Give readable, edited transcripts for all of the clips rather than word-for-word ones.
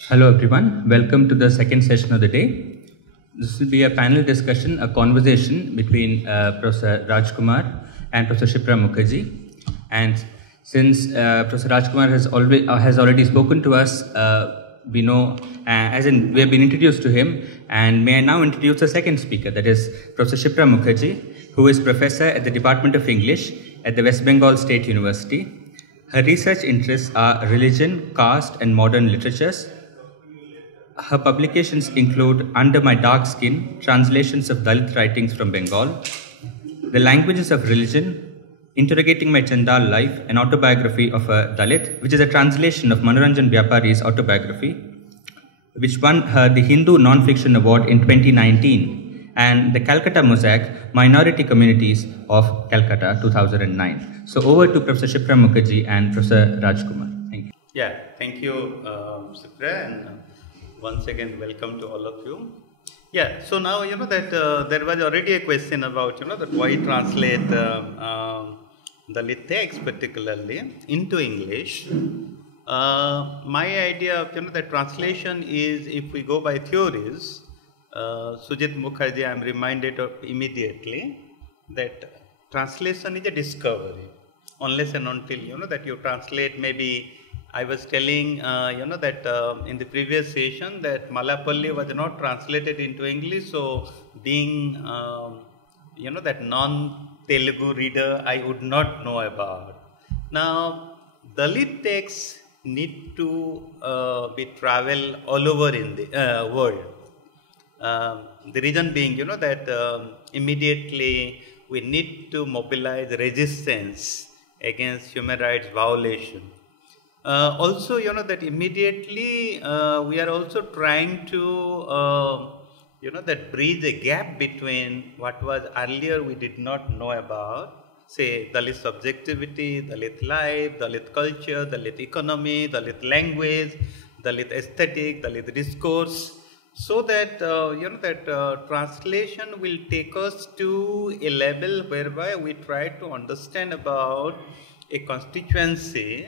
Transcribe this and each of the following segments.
Hello everyone, welcome to the second session of the day. This will be a panel discussion, a conversation between Professor Rajkumar and Professor Sipra Mukherjee. And since Professor Rajkumar has already spoken to us, we know, we have been introduced to him, and may I now introduce the second speaker, that is Professor Sipra Mukherjee, who is Professor at the Department of English at the West Bengal State University. Her research interests are religion, caste, and modern literatures. Her publications include Under My Dark Skin, translations of Dalit writings from Bengal, The Languages of Religion, Interrogating My Chandal Life, an autobiography of a Dalit, which is a translation of Manoranjan Vyapari's autobiography, which won her the Hindu Non-Fiction Award in 2019, and The Calcutta Mosaic, Minority Communities of Calcutta, 2009. So over to Professor Sipra Mukherjee and Professor Rajkumar. Thank you. Yeah, thank you, Sipra, and once again, welcome to all of you. Yeah, so now you know that there was already a question about that why translate Dalit text particularly into English. My idea of the translation is, if we go by theories, Sujit Mukherjee, I am reminded of immediately that translation is a discovery. Unless and until that you translate, maybe I was telling that in the previous session that Malapalli was not translated into English, so being that non-Telugu reader, I would not know about. Now Dalit texts need to be travel all over in the world. The reason being that immediately we need to mobilize resistance against human rights violation. Also, that immediately we are also trying to, that bridge a gap between what was earlier we did not know about, say Dalit subjectivity, Dalit life, Dalit culture, Dalit economy, Dalit language, Dalit aesthetic, Dalit discourse, so that translation will take us to a level whereby we try to understand about a constituency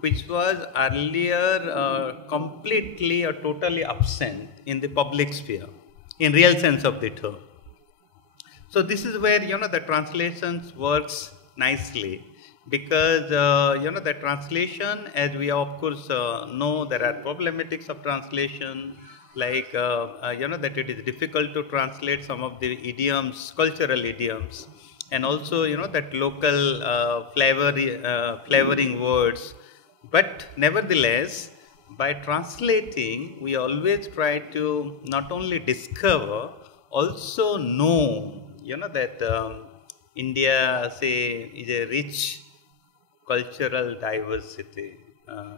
which was earlier completely or totally absent in the public sphere, in real sense of the term. So this is where the translations works nicely, because the translation, as we of course know, there are problematics of translation, like that it is difficult to translate some of the idioms, cultural idioms, and also that local flavoring words. But nevertheless, by translating, we always try to not only discover, also know, that India, say, is a rich cultural diversity,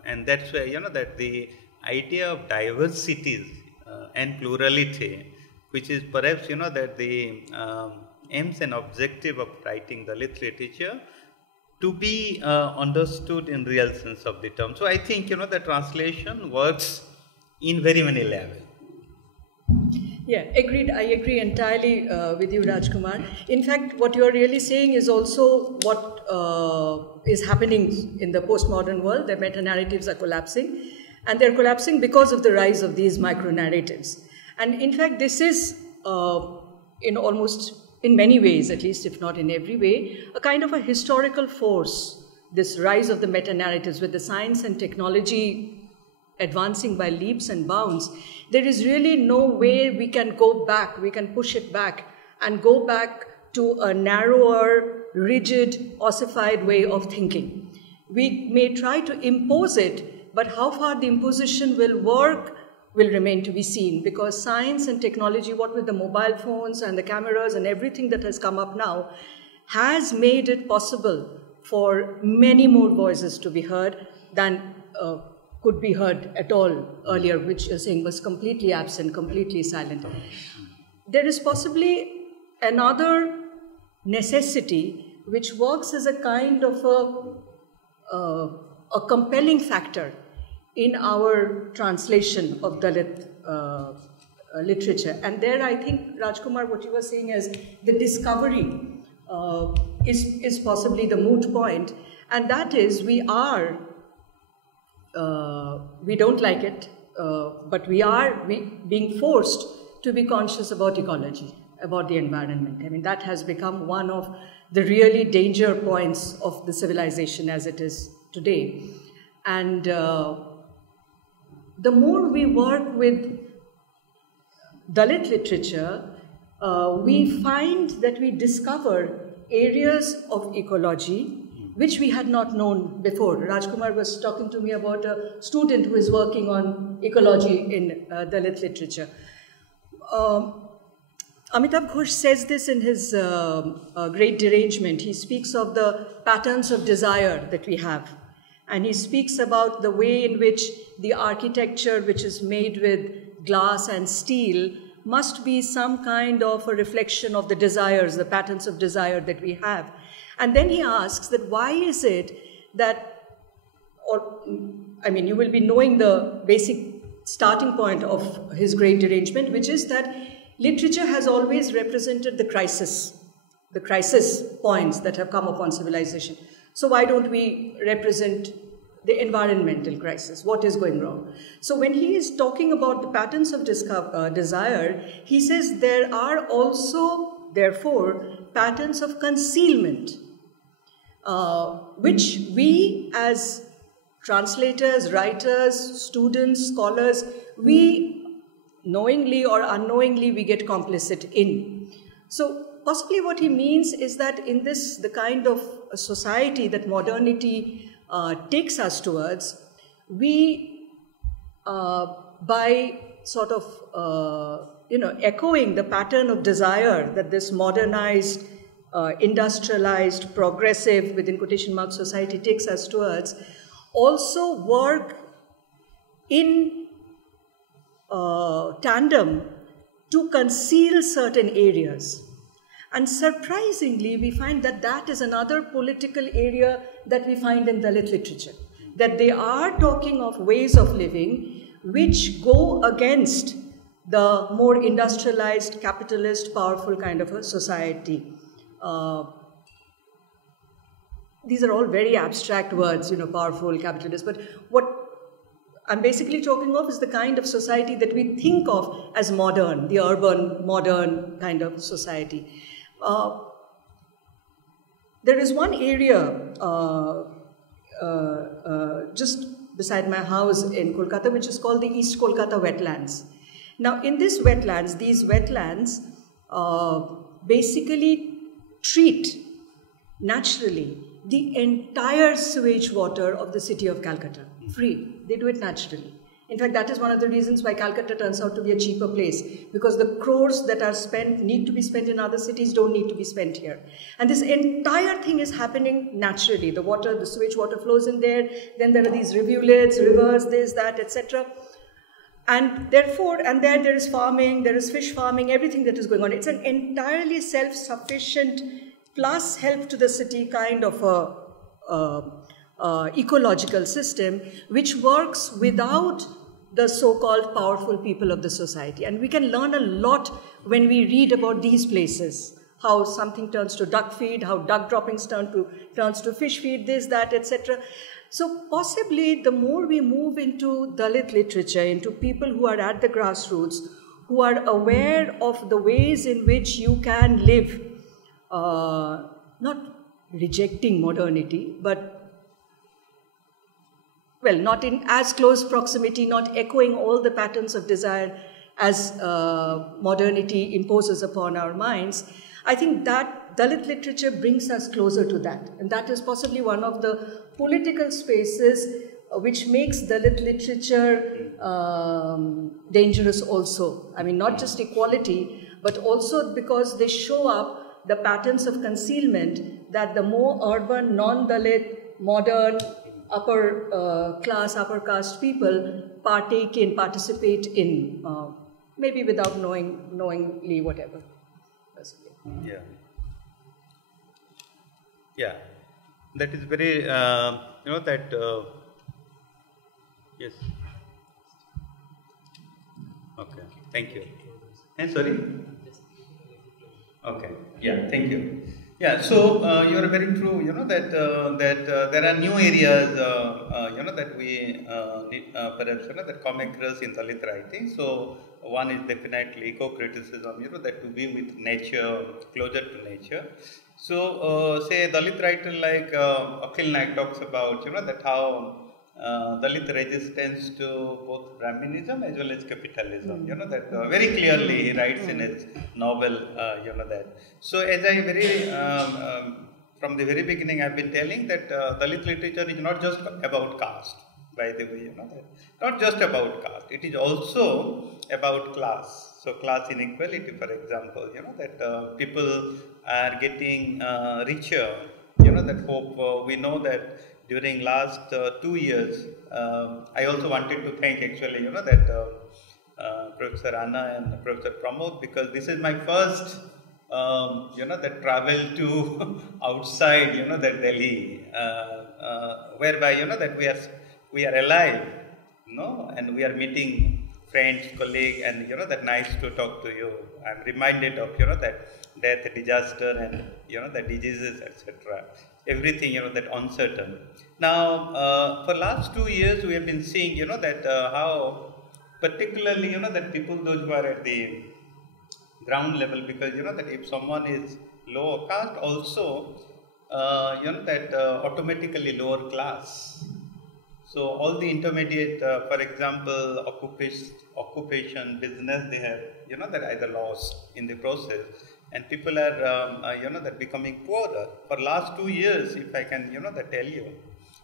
and that's why that the idea of diversity and plurality, which is perhaps that the aims and objective of writing Dalit literature, to be understood in real sense of the term. So I think the translation works in very many levels. Yeah, agreed. I agree entirely with you, Rajkumar. In fact, what you are really saying is also what is happening in the postmodern world. The meta-narratives are collapsing, and they're collapsing because of the rise of these micro-narratives. And in fact, this is in many ways, at least if not in every way, a kind of a historical force, this rise of the meta-narratives with the science and technology advancing by leaps and bounds. There is really no way we can go back, we can push it back and go back to a narrower, rigid, ossified way of thinking. We may try to impose it, but how far the imposition will work will remain to be seen, because science and technology, what with the mobile phones and the cameras and everything that has come up now, has made it possible for many more voices to be heard than could be heard at all earlier, which you're saying was completely absent, completely silent. There is possibly another necessity which works as a kind of a compelling factor in our translation of Dalit literature. And there I think, Rajkumar, what you were saying is the discovery is possibly the moot point, and that is we don't like it, but we are being forced to be conscious about ecology, about the environment. I mean, that has become one of the really danger points of the civilization as it is today. And the more we work with Dalit literature, we find that we discover areas of ecology which we had not known before. Rajkumar was talking to me about a student who is working on ecology in Dalit literature. Amitabh Ghosh says this in his Great Derangement. He speaks of the patterns of desire that we have. And he speaks about the way in which the architecture, which is made with glass and steel, must be some kind of a reflection of the desires, the patterns of desire that we have. And then he asks that why is it that, you will be knowing the basic starting point of his Great Derangement, which is that literature has always represented the crisis points that have come upon civilization. So why don't we represent the environmental crisis? What is going wrong? So when he is talking about the patterns of desire, he says there are also, therefore, patterns of concealment, which we as translators, writers, students, scholars, we knowingly or unknowingly we get complicit in. So possibly what he means is that in this, the kind of society that modernity takes us towards, we, by sort of, echoing the pattern of desire that this modernized, industrialized, progressive, within quotation marks, society takes us towards, also work in tandem to conceal certain areas. And surprisingly, we find that that is another political area that we find in Dalit literature, that they are talking of ways of living which go against the more industrialized, capitalist, powerful kind of a society. These are all very abstract words, powerful, capitalist, but what I'm basically talking of is the kind of society that we think of as modern, the urban, modern kind of society. There is one area just beside my house in Kolkata, which is called the East Kolkata Wetlands. Now, in these wetlands basically treat naturally the entire sewage water of the city of Calcutta, free. They do it naturally. In fact, that is one of the reasons why Calcutta turns out to be a cheaper place, because the crores that are spent, need to be spent in other cities, don't need to be spent here. And this entire thing is happening naturally. The water, the sewage water flows in there, then there are these rivulets, rivers, this, that, etc. And therefore, and there is farming, there is fish farming, everything that is going on. It's an entirely self-sufficient, plus help to the city kind of a ecological system, which works without the so-called powerful people of the society. And we can learn a lot when we read about these places, how something turns to duck feed, how duck droppings turns to fish feed, this, that, etc. So possibly the more we move into Dalit literature, into people who are at the grassroots, who are aware of the ways in which you can live, not rejecting modernity, but well, not in as close proximity, not echoing all the patterns of desire as modernity imposes upon our minds. I think that Dalit literature brings us closer to that. And that is possibly one of the political spaces which makes Dalit literature dangerous also. I mean, not just equality, but also because they show up the patterns of concealment that the more urban, non-Dalit, modern, upper class, upper caste people participate in, maybe without knowingly whatever. Yeah. Yeah. That is very, yes. Okay. Thank you. Sorry? Okay. Yeah, thank you. Yeah, so you are very true. There are new areas. That we need, perhaps that come across in Dalit writing. So one is definitely eco-criticism. That to be with nature, closer to nature. So say a Dalit writer like Akhil Naik talks about that how Dalit resistance to both Brahminism as well as capitalism. That very clearly he writes in his novel. That. So as I from the very beginning I've been telling that Dalit literature is not just about caste. By the way, that not just about caste. It is also about class. So class inequality, for example, that people are getting richer. That hope we know that during last 2 years, I also wanted to thank actually, that Professor Anna and Professor Pramod, because this is my first, that travel to outside, that Delhi, whereby, that we are alive, and we are meeting friends, colleagues, and, that nice to talk to you. I'm reminded of, that death, disaster, and, the diseases, etc. Everything, that uncertain. Now, for last 2 years, we have been seeing, that how, particularly, that people, those who are at the ground level, because, that if someone is lower caste, also, that automatically lower class. So all the intermediate, for example, occupation, business, they have, that either lost in the process. And people are, that becoming poorer. For last 2 years, if I can, that tell you.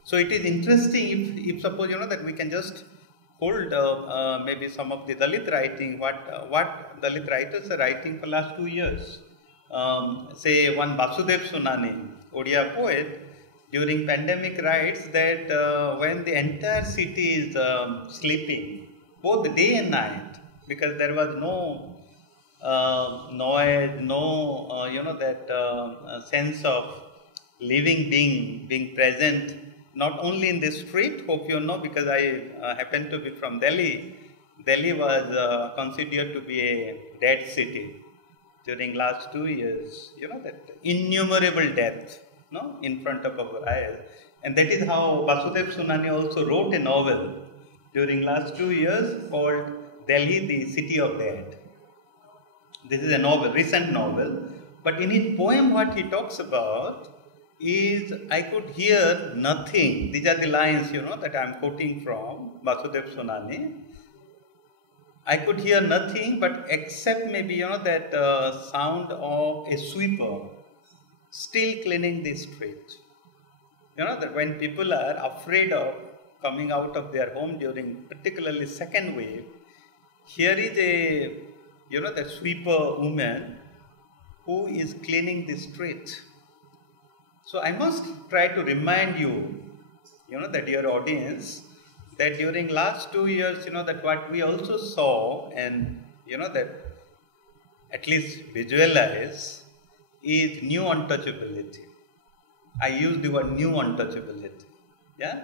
So it is interesting if suppose, that we can just hold maybe some of the Dalit writing, what Dalit writers are writing for last 2 years. Say one Vasudev Sunani, Odia poet, during pandemic writes that when the entire city is sleeping, both day and night, because there was no noise, no, that sense of living being present, not only in the street, hope you know, because I happen to be from Delhi. Delhi was considered to be a dead city during last 2 years, that innumerable death, in front of our eyes. And that is how Vasudev Sunani also wrote a novel during last 2 years called Delhi, the City of Dead. This is a novel, recent novel, but in his poem what he talks about is, I could hear nothing. These are the lines, that I am quoting from Vasudev Sunani. I could hear nothing but except maybe, that sound of a sweeper still cleaning the street. That when people are afraid of coming out of their home during particularly second wave, here is a, the sweeper woman who is cleaning the street. So I must try to remind you, that your audience, that during last 2 years, that what we also saw and, that at least visualize is new untouchability. I use the word new untouchability. Yeah?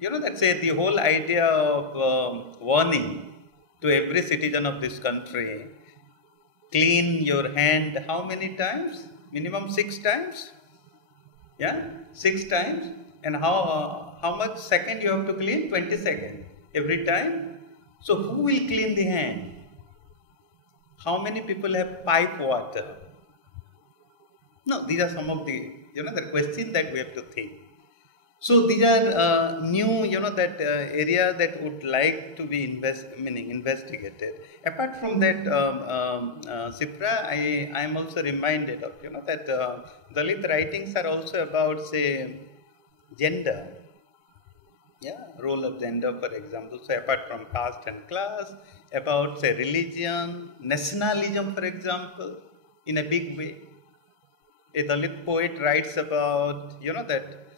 That say the whole idea of warning to every citizen of this country, clean your hand how many times? Minimum 6 times? Yeah? 6 times. And how much second you have to clean? 20 seconds. Every time. So who will clean the hand? How many people have pipe water? No, these are some of the, the questions that we have to think. So these are new, that area that would like to be investigated. Apart from that, Sipra, I am also reminded of, that Dalit writings are also about, say, gender. Yeah, role of gender, for example. So apart from caste and class, about, say, religion, nationalism, for example, in a big way. A Dalit poet writes about, that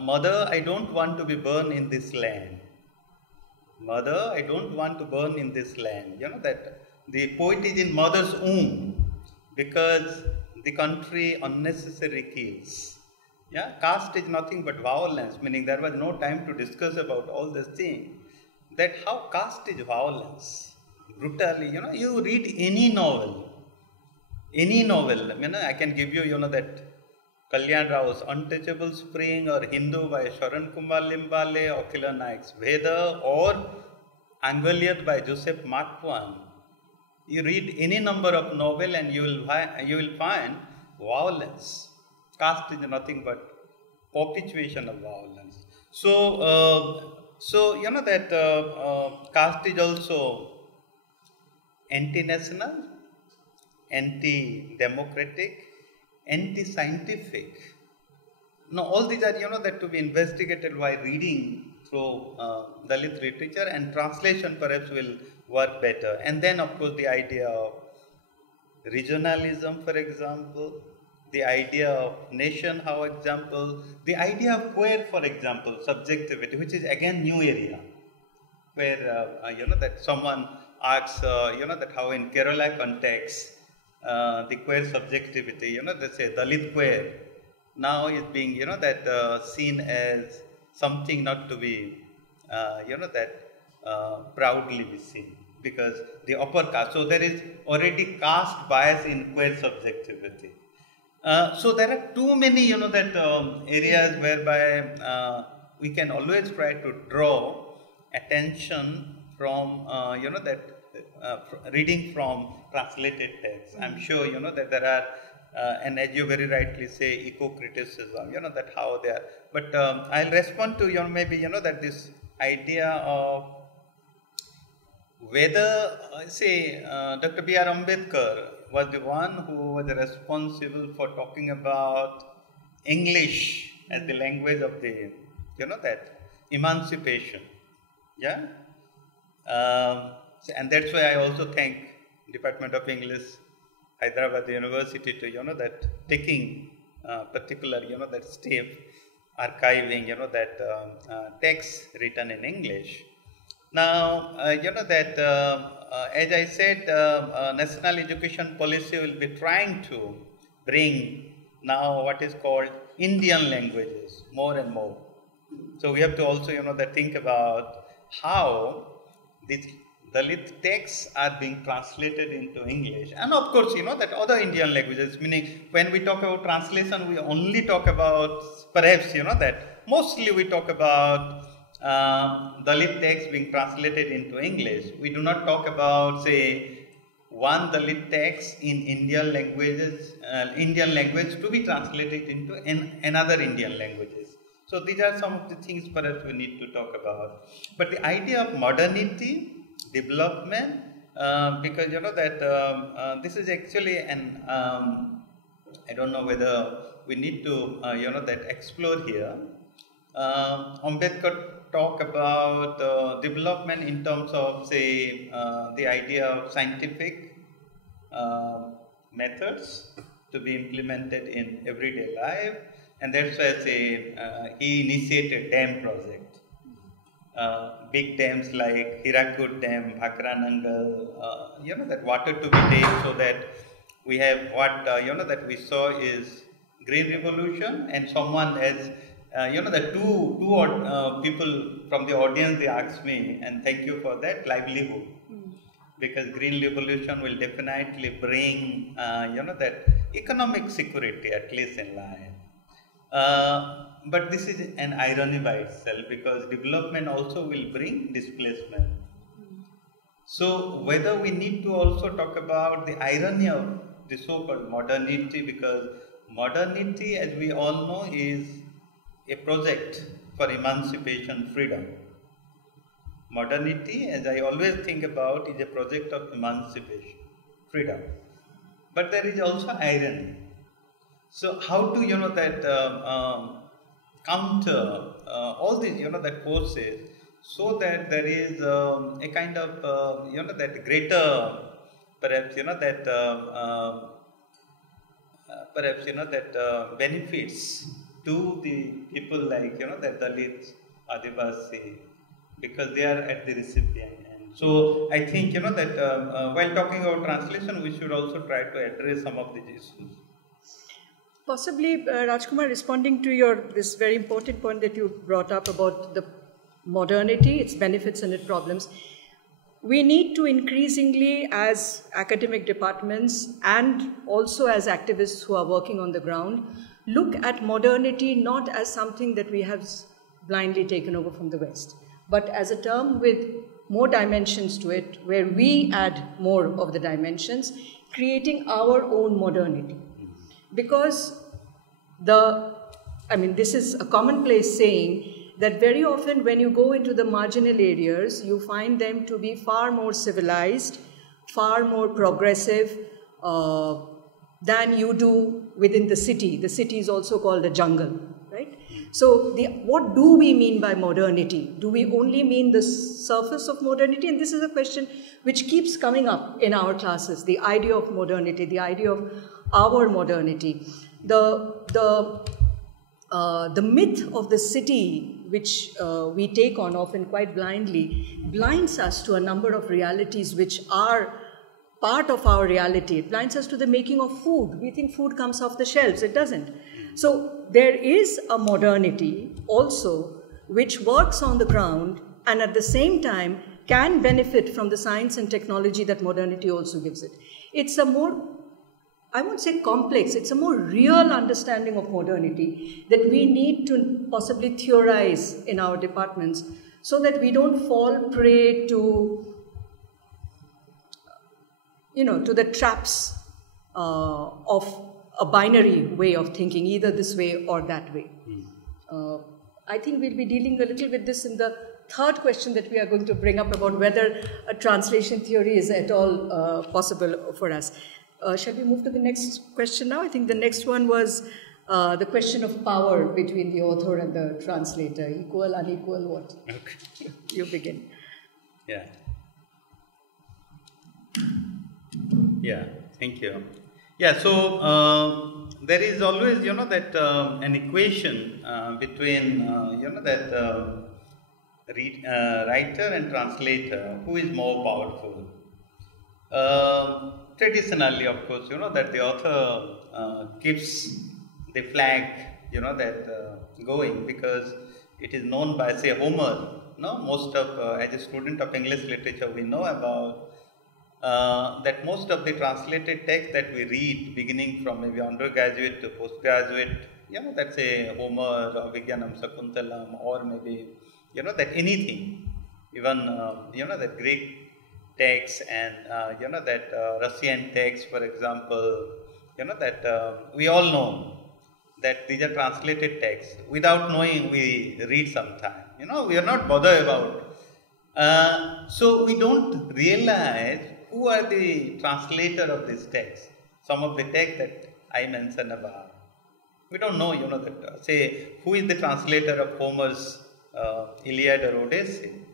mother, I don't want to be burned in this land. Mother, I don't want to burn in this land. That the poet is in mother's womb because the country unnecessary kills. Yeah, caste is nothing but violence, meaning there was no time to discuss about all this thing. That how caste is violence, brutally. You read any novel, any novel, I can give you, that Kalyan Rao's Untouchable Spring, or Hindu by Sharan Kumar Limbale, Okhila Naik's Veda, or Angaliad by Joseph Marquand. You read any number of novel and you will find violence. Caste is nothing but perpetuation of violence. So, caste is also anti-national, anti-democratic, anti-scientific. Now, all these are, that to be investigated while reading through Dalit literature, and translation perhaps will work better. And then, of course, the idea of regionalism, for example, the idea of nation, for example, the idea of queer, for example, subjectivity, which is again new area, where, that someone asks, that how in Kerala context, the queer subjectivity, they say Dalit queer, now is being, seen as something not to be, proudly be seen, because the upper caste. So there is already caste bias in queer subjectivity. So there are too many, areas whereby we can always try to draw attention from, reading from translated text. I'm sure, that there are, and as you very rightly say, eco-criticism, that how they are. But I'll respond to, maybe, that this idea of whether, say, Dr. B.R. Ambedkar was the one who was responsible for talking about English as the language of the, that emancipation. Yeah? And that's why I also thank Department of English, Hyderabad University to, that taking particular, that step, archiving, that text written in English. Now, as I said, national education policy will be trying to bring now what is called Indian languages more and more. So we have to also, think about how these Dalit texts are being translated into English. And of course, that other Indian languages, meaning when we talk about translation, we only talk about, perhaps, that mostly we talk about Dalit text being translated into English. We do not talk about, say, one Dalit text in Indian languages, Indian language to be translated into another Indian languages. So these are some of the things perhaps we need to talk about. But the idea of modernity, development, because that this is actually an I don't know whether we need to that explore here. Ambedkar talk about development in terms of, say, the idea of scientific methods to be implemented in everyday life, and that's why, say, he initiated dam project. Big dams like Hirakud Dam, Bhakranangal, that water to be taken, so that we have what, that we saw is Green Revolution, and someone has, the two people from the audience, they asked me, and thank you for that, livelihood. Because Green Revolution will definitely bring, that economic security, at least in life. But this is an irony by itself, because development also will bring displacement. So whether we need to also talk about the irony of the so-called modernity, because modernity, as we all know, is a project for emancipation, freedom. Modernity, as I always think about, is a project of emancipation, freedom. But there is also irony. So how to, that counter all these, that forces, so that there is a kind of, that greater, perhaps, that perhaps, that benefits to the people like, that Dalit, Adivasi, because they are at the recipient end. So I think, that while talking about translation, we should also try to address some of these issues. Possibly, Rajkumar, responding to this very important point that you brought up about the modernity, its benefits and its problems, we need to increasingly, as academic departments and also as activists who are working on the ground, look at modernity not as something that we have blindly taken over from the West, but as a term with more dimensions to it, where we add more of the dimensions, creating our own modernity. Because this is a commonplace saying that very often when you go into the marginal areas, you find them to be far more civilized, far more progressive than you do within the city. The city is also called a jungle, right? So what do we mean by modernity? Do we only mean the surface of modernity? And this is a question which keeps coming up in our classes, the idea of modernity, the idea of our modernity. The myth of the city, which we take on often quite blindly, blinds us to a number of realities which are part of our reality. It blinds us to the making of food. We think food comes off the shelves. It doesn't. So there is a modernity also which works on the ground and at the same time can benefit from the science and technology that modernity also gives it. It's a more, I won't say complex, it's a more real understanding of modernity that we need to possibly theorize in our departments so that we don't fall prey to, to the traps of a binary way of thinking, either this way or that way. I think we'll be dealing a little with this in the third question that we are going to bring up about whether a translation theory is at all possible for us. Shall we move to the next question now? I think the next one was the question of power between the author and the translator. Equal, unequal, what? Okay. You begin. Yeah. Yeah, thank you. Yeah, so there is always, that an equation between, writer and translator, who is more powerful. Traditionally, of course, that the author keeps the flag, going because it is known by, say, Homer. Most of, as a student of English literature, we know about that most of the translated text that we read, beginning from maybe undergraduate to postgraduate, that's a Homer or Vigyanam Sakuntalam, or maybe, that anything, even, that Greek text and, that Russian text, for example, that we all know that these are translated texts. Without knowing, we read sometime. We are not bothered about. So we don't realize who are the translator of this text. Some of the text that I mentioned about. We don't know, that, say, who is the translator of Homer's Iliad or Odyssey?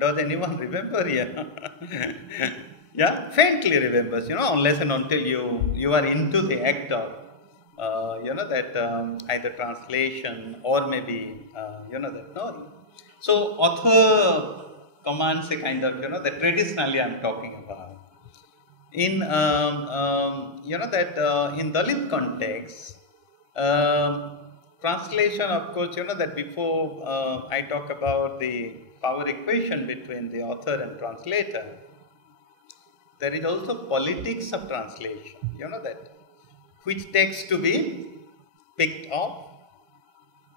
Does anyone remember here? Yeah, faintly remembers, unless and until you are into the act of, that either translation or maybe, that knowing. So, author commands a kind of, that traditionally I'm talking about. In, in Dalit context, translation, of course, that before I talk about the power equation between the author and translator, there is also politics of translation, that which text to be picked up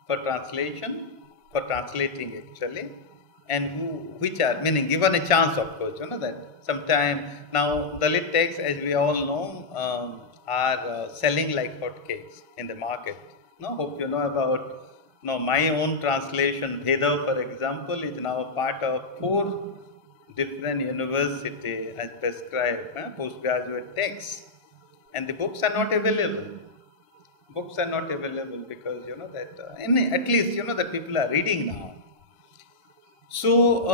for translation, for translating actually, and which are, meaning given a chance, of course, that sometime, now Dalit texts, as we all know, are selling like hotcakes in the market. Hope you know about, my own translation, Veda, for example, is now part of 4 different universities as prescribed postgraduate texts, and the books are not available. Books are not available because, that, at least, that people are reading now. So,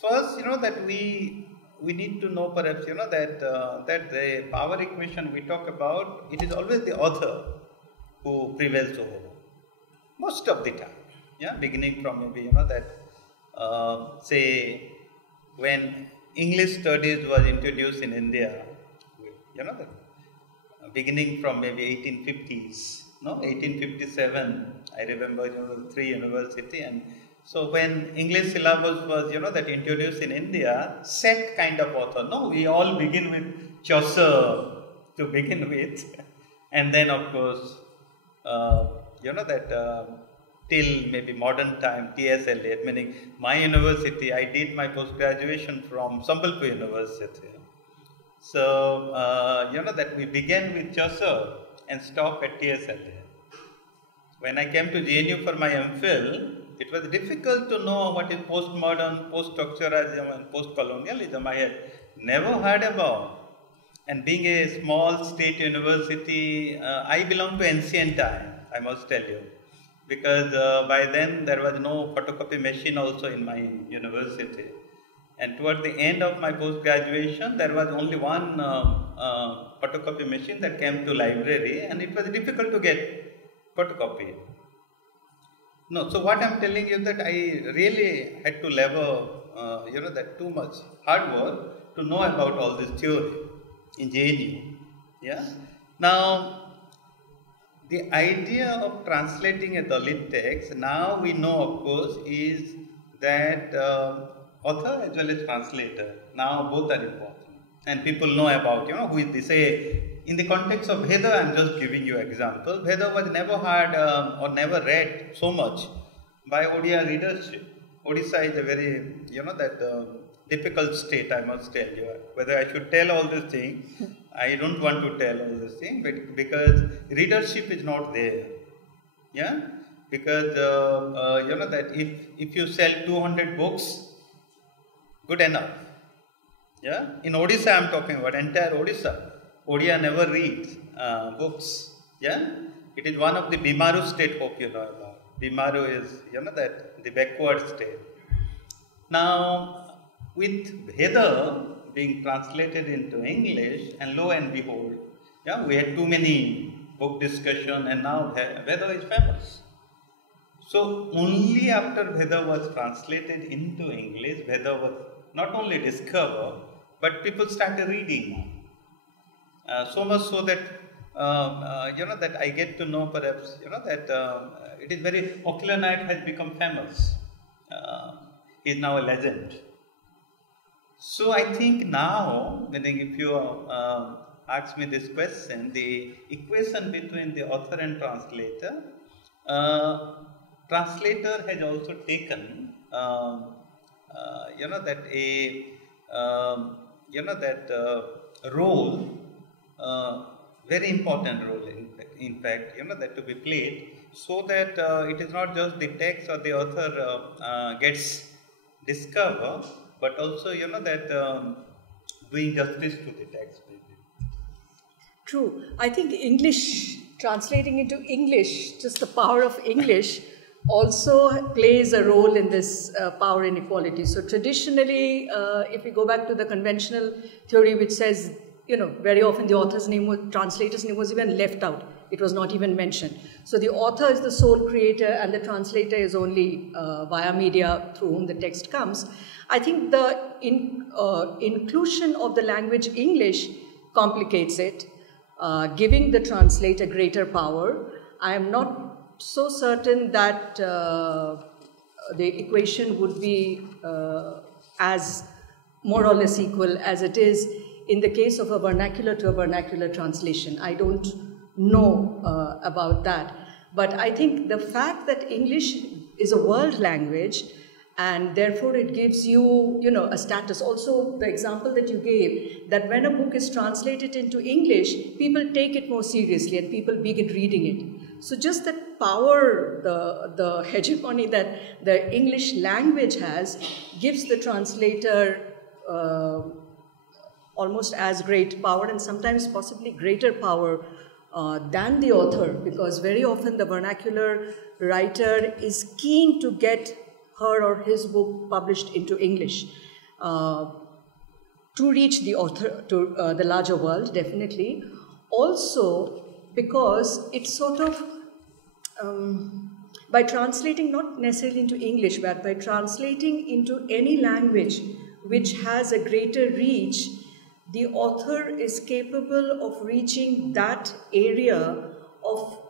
first, that we need to know perhaps, that the power equation we talk about, it is always the author who prevails over. Most of the time, beginning from maybe, that, say, when English studies was introduced in India, that beginning from maybe 1850s, 1857, I remember, 3 university, and So when English syllabus was, that introduced in India, set kind of author. No, we all begin with Chaucer to begin with, and then of course, till maybe modern time, T.S. Eliot, meaning my university, I did my post-graduation from Sambalpur University. So, that we began with Chaucer and stop at T.S. Eliot. When I came to JNU for my MPhil, it was difficult to know what is postmodern, post-structuralism and post-colonialism. I had never heard about. And being a small state university, I belong to ancient time, I must tell you. Because by then there was no photocopy machine also in my university. And towards the end of my post-graduation, there was only one photocopy machine that came to library, and it was difficult to get photocopy. No, so what I'm telling you that I really had to labor, that too much hard work to know about all this theory in JNU. Yeah. Now, the idea of translating a Dalit text, now we know, of course, is that author as well as translator, now both are important. And people know about, who is this. In the context of Veda, I'm just giving you example. Veda was never heard or never read so much by Odia readership. Odisha is a very, difficult state, I must tell you. Whether I should tell all these things, I don't want to tell all these things, but because readership is not there. Yeah? Because, that if you sell 200 books, good enough. Yeah? In Odisha, I'm talking about entire Odisha. Odia never reads books. Yeah? It is one of the Bimaru state, hope you know about. Bimaru is, the backward state. Now, with Veda being translated into English, and lo and behold, we had too many book discussion, and now Veda is famous. So, only after Veda was translated into English, Veda was not only discovered, but people started reading. So much so that, that I get to know perhaps, that it is very, Ocular Knight has become famous. He is now a legend. So I think now, if you ask me this question, the equation between the author and translator, translator has also taken, role, very important role in fact, that to be played, so that it is not just the text or the author gets discovered, but also, that doing justice to the text. Maybe. True. I think English, translating into English, just the power of English also plays a role in this power inequality. So traditionally, if we go back to the conventional theory which says, very often the author's name, translator's name was even left out. It was not even mentioned. So the author is the sole creator and the translator is only via media through whom the text comes. I think the inclusion of the language English complicates it, giving the translator greater power. I am not so certain that the equation would be as more or less equal as it is in the case of a vernacular to a vernacular translation. I don't know about that. But I think the fact that English is a world language and therefore it gives you, a status. Also, the example that you gave, that when a book is translated into English, people take it more seriously and people begin reading it. So just that power, the hegemony that the English language has, gives the translator almost as great power and sometimes possibly greater power than the author, because very often the vernacular writer is keen to get her or his book published into English to reach the author, to the larger world, definitely. Also, because it's sort of, by translating not necessarily into English, but by translating into any language which has a greater reach, the author is capable of reaching that area of,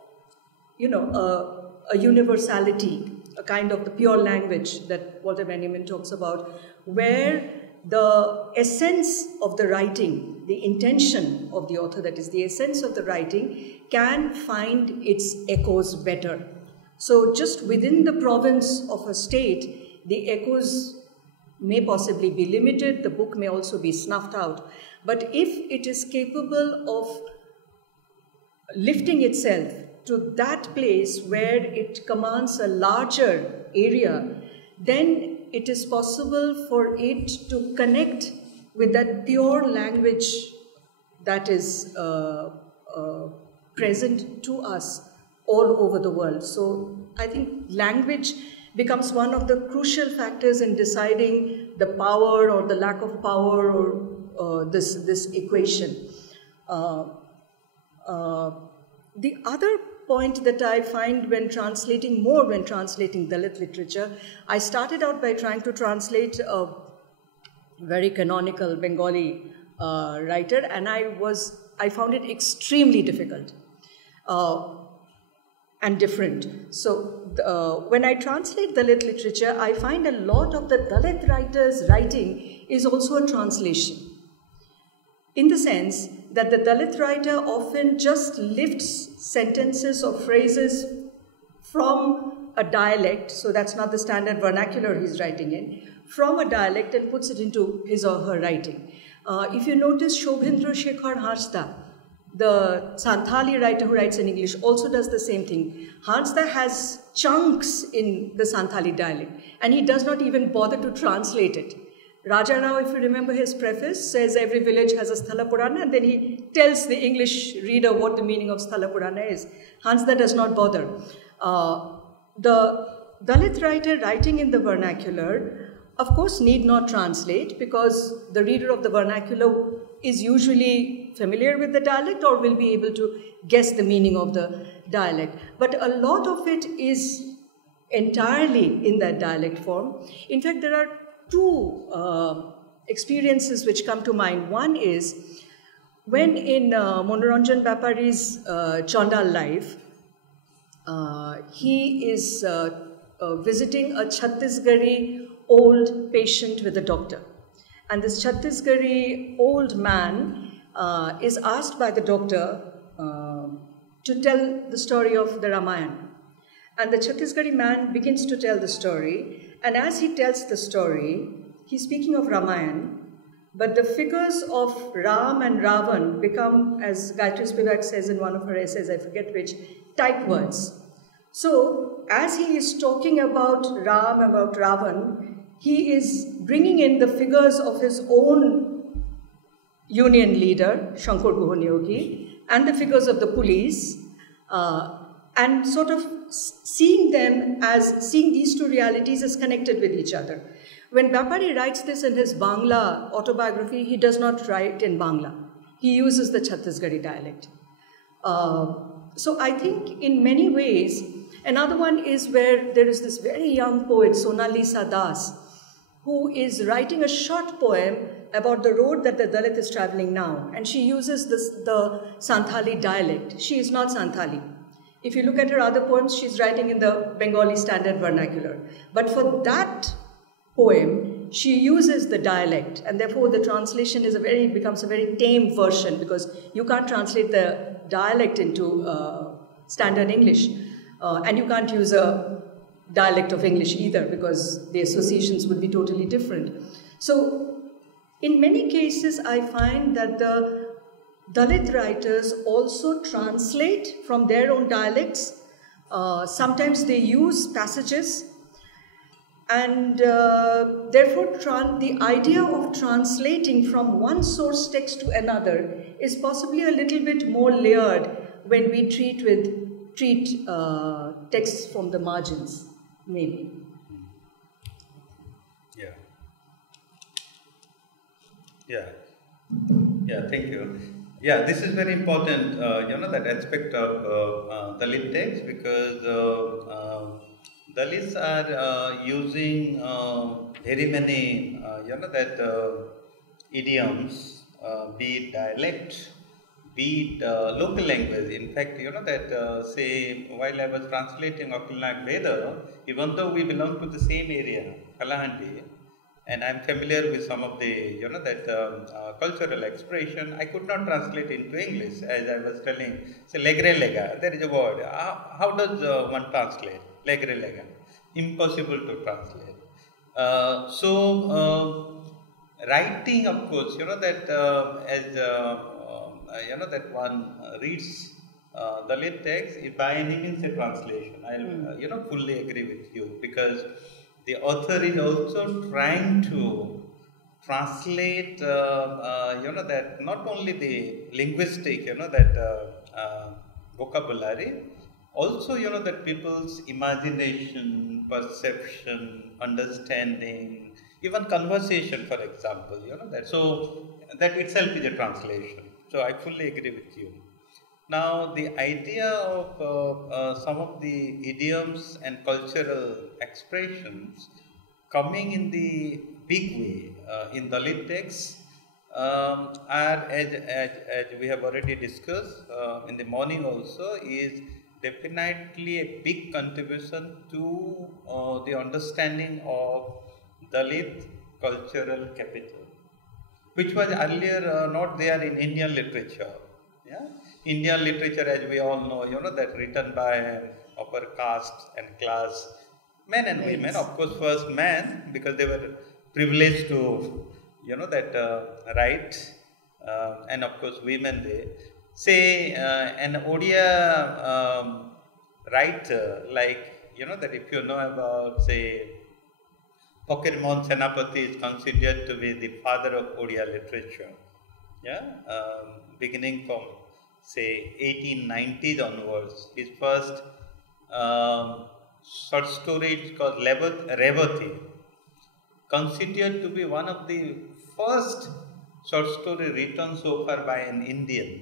a universality a kind of the pure language that Walter Benjamin talks about, where the essence of the writing, the intention of the author, that is the essence of the writing, can find its echoes better. So just within the province of a state, the echoes may possibly be limited, the book may also be snuffed out. But if it is capable of lifting itself to that place where it commands a larger area, then it is possible for it to connect with that pure language that is present to us all over the world. So I think language becomes one of the crucial factors in deciding the power or the lack of power or this equation. The other point that I find when translating Dalit literature, I started out by trying to translate a very canonical Bengali writer, and I found it extremely difficult and different. So when I translate Dalit literature, I find a lot of the Dalit writers' writing is also a translation, in the sense that the Dalit writer often just lifts sentences or phrases from a dialect, so that's not the standard vernacular he's writing in, from a dialect and puts it into his or her writing. If you notice, Shobhendra Shekhar Harsda, the Santhali writer who writes in English, also does the same thing. Harsda has chunks in the Santhali dialect, and he does not even bother to translate it. Raja Rao, if you remember his preface, says every village has a Sthala Purana, and then he tells the English reader what the meaning of Sthala Purana is. Harsda does not bother. The Dalit writer writing in the vernacular, of course, need not translate, because the reader of the vernacular is usually familiar with the dialect or will be able to guess the meaning of the dialect. But a lot of it is entirely in that dialect form. In fact, there are two experiences which come to mind. One is when in Monoranjan Bapari's Chandal life, he is visiting a Chhattisgarhi old patient with a doctor. And this Chhattisgarhi old man is asked by the doctor to tell the story of the Ramayana. And the Chhattisgarhi man begins to tell the story. And as he tells the story, he's speaking of Ramayana, but the figures of Ram and Ravan become, as Gayatri Spivak says in one of her essays, I forget which, type words. So, as he is talking about Ram, about Ravan, he is bringing in the figures of his own union leader, Shankar Guhonyogi, and the figures of the police, and sort of seeing these two realities as connected with each other. When Bapari writes this in his Bangla autobiography, he does not write in Bangla. He uses the Chhattisgarhi dialect. So I think in many ways, another one is where there is this very young poet, Sonalisa Das, who is writing a short poem about the road that the Dalit is traveling now. And she uses the Santhali dialect. She is not Santhali. If you look at her other poems, she's writing in the Bengali standard vernacular. But for that poem, she uses the dialect, and therefore the translation becomes a very tame version, because you can't translate the dialect into standard English, and you can't use a dialect of English either, because the associations would be totally different. So, in many cases, I find that the Dalit writers also translate from their own dialects. Sometimes they use passages, and therefore the idea of translating from one source text to another is possibly a little bit more layered when we treat texts from the margins, maybe. Yeah, thank you. Yeah, this is very important, that aspect of Dalit text, because Dalits are using very many, idioms, be it dialect, be it local language. In fact, say, while I was translating Akhilnath Veda, even though we belong to the same area, Kalahandi, and I'm familiar with some of the, cultural expression, I could not translate into English, as I was telling. So, legre lega, there is a word. How does one translate? Legre lega. Impossible to translate. Writing, of course, that one reads Dalit text, by any means a translation. I'll, fully agree with you, because the author is also trying to translate, that not only the linguistic, vocabulary, also, that people's imagination, perception, understanding, even conversation, for example, so that itself is a translation. So I fully agree with you. Now, the idea of some of the idioms and cultural expressions coming in the big way in Dalit texts are, as we have already discussed in the morning also, is definitely a big contribution to the understanding of Dalit cultural capital, which was earlier not there in Indian literature. Yeah? Indian literature, as we all know, that written by upper caste and class, men and women. Of course, first men, because they were privileged to, write, and of course, women, they say an Odia writer, like, that if you know about, say, Fakirmon Senapati is considered to be the father of Odia literature. Yeah, beginning from, say, 1890s onwards. His first short story is called Revati, considered to be one of the first short story written so far by an Indian.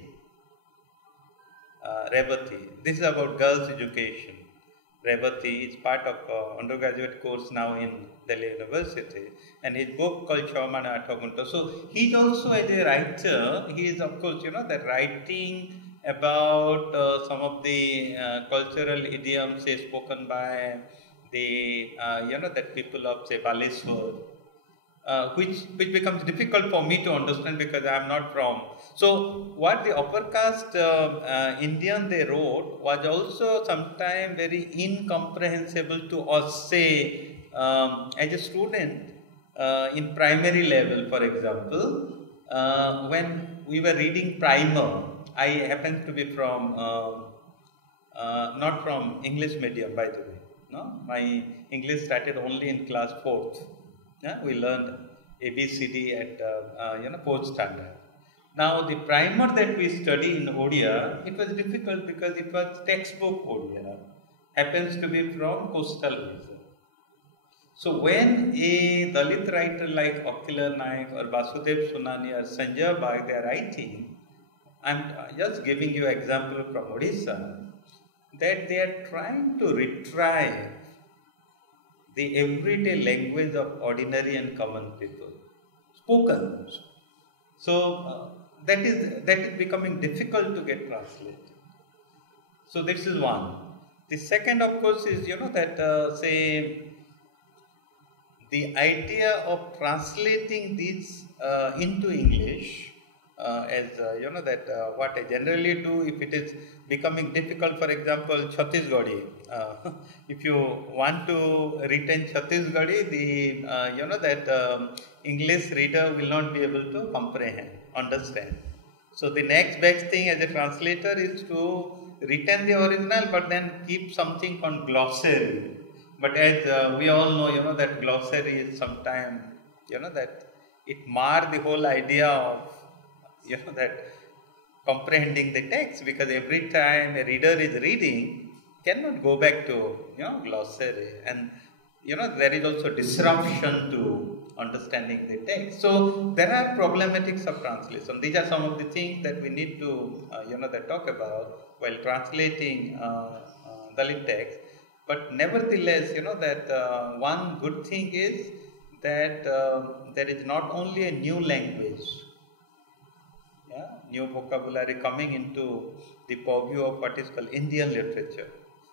Revati. This is about girls' education. Revati is part of undergraduate course now in Delhi University, and his book called Chaumana Athagunta. So he's also, as a writer, he is, of course, that writing about some of the cultural idioms, say, spoken by the that people of, say, Baleswar, which becomes difficult for me to understand because I am not from. So what the upper caste Indian they wrote was also sometimes very incomprehensible to us, say, as a student in primary level, for example, when we were reading primer. I happen to be from not from English medium, by the way. No, my English started only in class 4th. Yeah, we learned ABCD at 4th standard. Now the primer that we study in Odia, it was difficult because it was textbook Odia, happens to be from coastal region. So when a Dalit writer like Akhilar Naik or Vasudev Sunani or Sanjay Bagh, they are writing, I'm just giving you an example from Odisha, that they are trying to retrieve the everyday language of ordinary and common people, spoken. So that is becoming difficult to get translated. So this is one. The second, of course, is that say the idea of translating these into English. What I generally do, if it is becoming difficult, for example, Chhattisgarhi. If you want to retain Chhattisgarhi, the English reader will not be able to comprehend, understand. So the next best thing as a translator is to retain the original, but then keep something called glossary. But as we all know, that glossary is sometimes, that it mars the whole idea of that comprehending the text, because every time a reader is reading, cannot go back to glossary, and there is also disruption to understanding the text. So there are problematics of translation. These are some of the things that we need to that talk about while translating Dalit text. But nevertheless, that one good thing is that there is not only a new language. Yeah? new vocabulary coming into the purview of what is called Indian literature.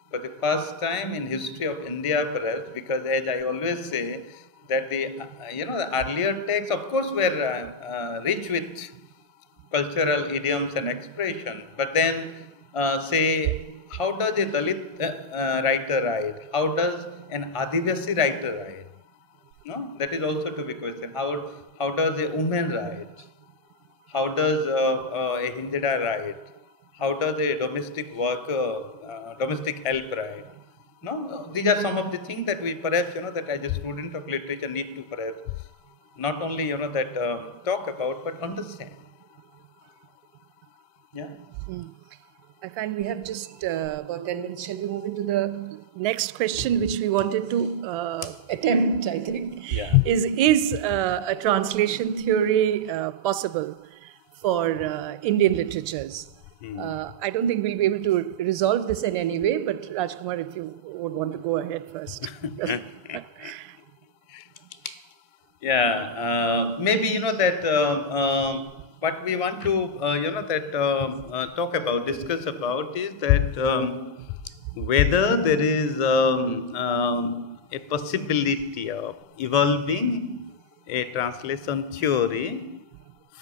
For the first time in history of India, perhaps, because as I always say, that the the earlier texts, of course, were rich with cultural idioms and expression. But then, say, how does a Dalit writer write? How does an Adivasi writer write? No, that is also to be questioned. How does a woman write? How does a Hindida write? How does a domestic worker, domestic help write? No, these are some of the things that we perhaps that as a student of literature need to perhaps not only that talk about but understand. Yeah. I find we have just about 10 minutes. Shall we move into the next question, which we wanted to attempt, I think? Yeah. Is a translation theory possible for Indian literatures? I don't think we'll be able to resolve this in any way, but Rajkumar, if you would want to go ahead first. Yeah, maybe that what we want to talk about, discuss about is that whether there is a possibility of evolving a translation theory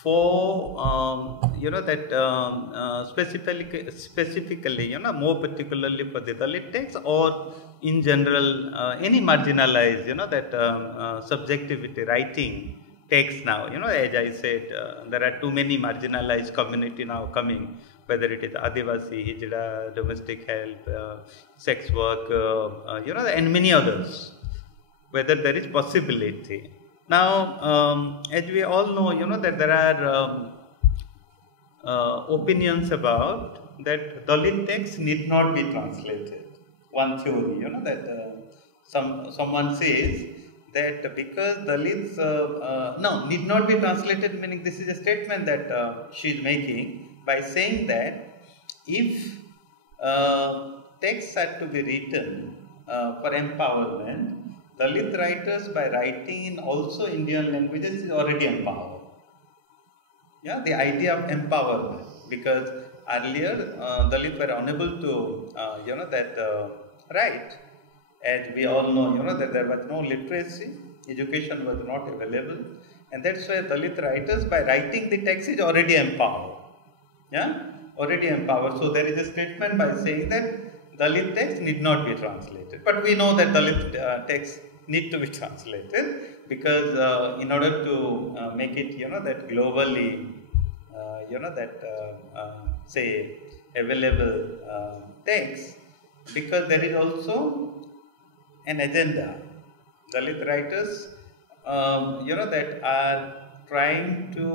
for specifically more particularly for the Dalit text, or in general any marginalized subjectivity writing text now. As I said, there are too many marginalized community now coming, whether it is Adivasi, Hijra, domestic help, sex work, and many others, whether there is possibility. Now, as we all know, that there are opinions about that Dalit text need not be translated. One theory, that someone says that because Dalits need not be translated, meaning this is a statement that she is making by saying that if texts are to be written for empowerment, Dalit writers, by writing in also Indian languages, is already empowered. Yeah, the idea of empowerment, because earlier Dalit were unable to, write. As we all know, that there was no literacy, education was not available, and that's why Dalit writers, by writing the text, is already empowered. Yeah, already empowered. So there is a statement by saying that Dalit text need not be translated, but we know that Dalit text need to be translated, because in order to make it that globally say available text, because there is also an agenda. Dalit writers that are trying to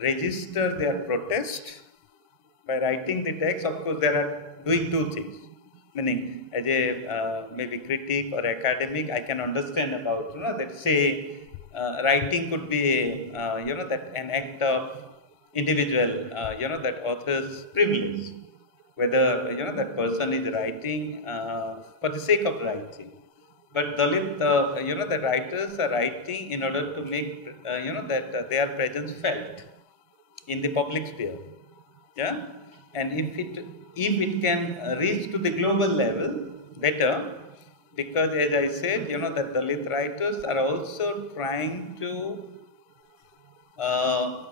register their protest by writing the text. Of course, they are doing two things. Meaning, as a maybe critic or academic, I can understand about that. Say, writing could be that an act of individual that author's privilege. Whether that person is writing for the sake of writing, but Dalit the writers are writing in order to make that their presence felt in the public sphere. Yeah, and if it can reach to the global level, better, because as I said, that Dalit writers are also trying to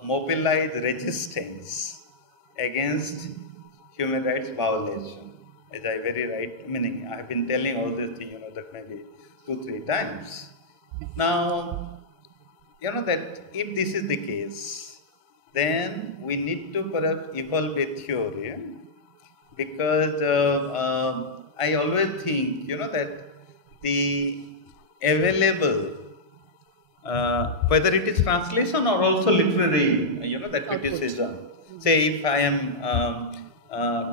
mobilize resistance against human rights violation. As I very right, meaning I have been telling all this thing, that maybe 2-3 times. Now, that if this is the case, then we need to perhaps evolve a theory, because I always think, that the available, whether it is translation or also literary, that criticism. Say, if I am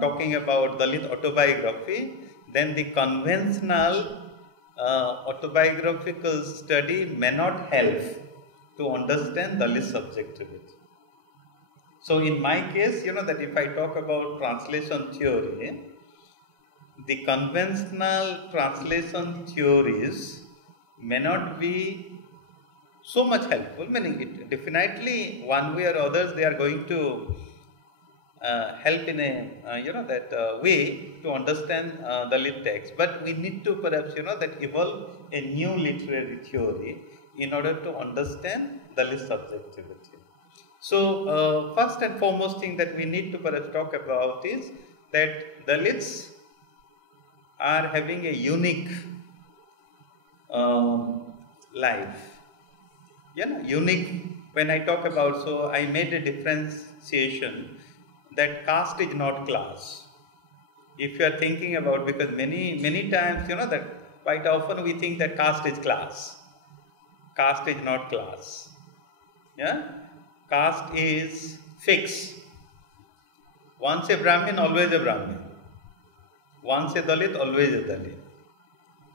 talking about Dalit autobiography, then the conventional autobiographical study may not help to understand Dalit subjectivity. So in my case, that if I talk about translation theory, the conventional translation theories may not be so much helpful, meaning it definitely one way or others they are going to help in a way to understand the lit text. But we need to perhaps that evolve a new literary theory in order to understand the lit subjectivity. So first and foremost thing that we need to perhaps talk about is that the lits are having a unique life. Unique. When I talk about, so I made a differentiation that caste is not class. If you are thinking about, because many times that quite often we think that caste is class. Caste is not class. Caste is fixed. Once a Brahmin, always a Brahmin. Once a Dalit, always a Dalit.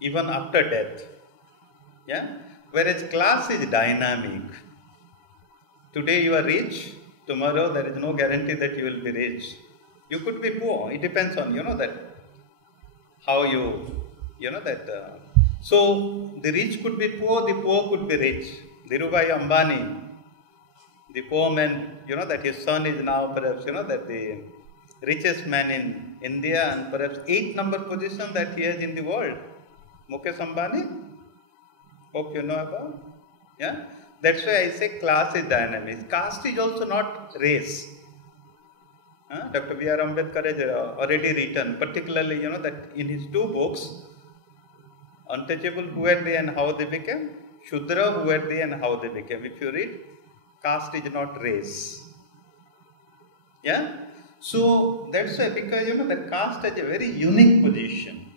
Even after death. Whereas class is dynamic. Today you are rich, tomorrow there is no guarantee that you will be rich. You could be poor. It depends on, that how so the rich could be poor, the poor could be rich. Dhirubhai Ambani, the poor man, that his son is now perhaps, that the richest man in India and perhaps 8th number position that he has in the world. Mukesh Ambani, hope you know about. That's why I say class is dynamic. Caste is also not race. Dr. B.R. Ambedkar has already written, particularly, that in his 2 books, Untouchable, Who Were They and How They Became, Shudra, Who Were They and How They Became. If you read, caste is not race. So that's why, because that caste has a very unique position.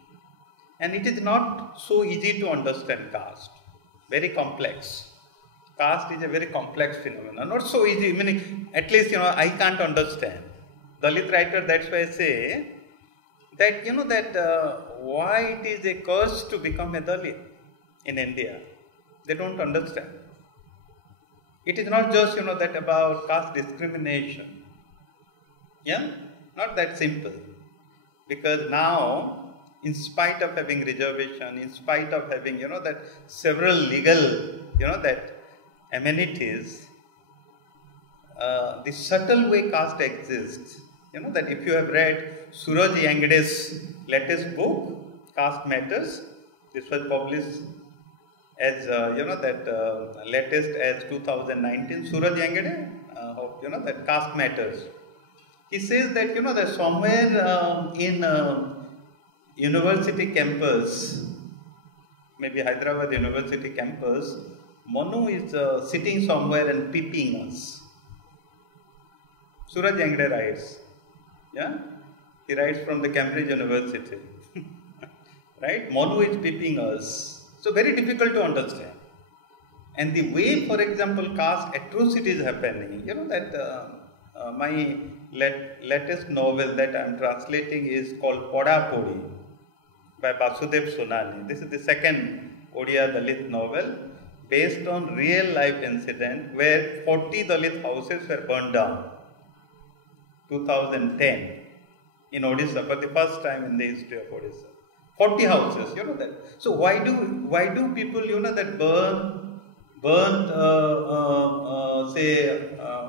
And it is not so easy to understand caste. Very complex. Caste is a very complex phenomenon. Not so easy, meaning at least I can't understand. Dalit writer, that's why I say that why it is a curse to become a Dalit in India. They don't understand. It is not just that about caste discrimination. Not that simple. Because now, in spite of having reservation, in spite of having that several legal that amenities, the subtle way caste exists. That if you have read Suraj Yangde's latest book, Caste Matters, this was published as latest as 2019. Suraj Yangde, hope that Caste Matters. He says that that somewhere in university campus, maybe Hyderabad University campus, Manu is sitting somewhere and peeping us. Suraj Yangde writes. He writes from the Cambridge University. Right? Manu is peeping us. So very difficult to understand. And the way, for example, caste atrocities happening, that my latest novel that I am translating is called Poda Podi by Basudev Sonani. This is the second Odia Dalit novel based on real life incident where 40 Dalit houses were burned down. 2010 in Odisha, for the first time in the history of Odisha. 40 houses, that. So why do people, that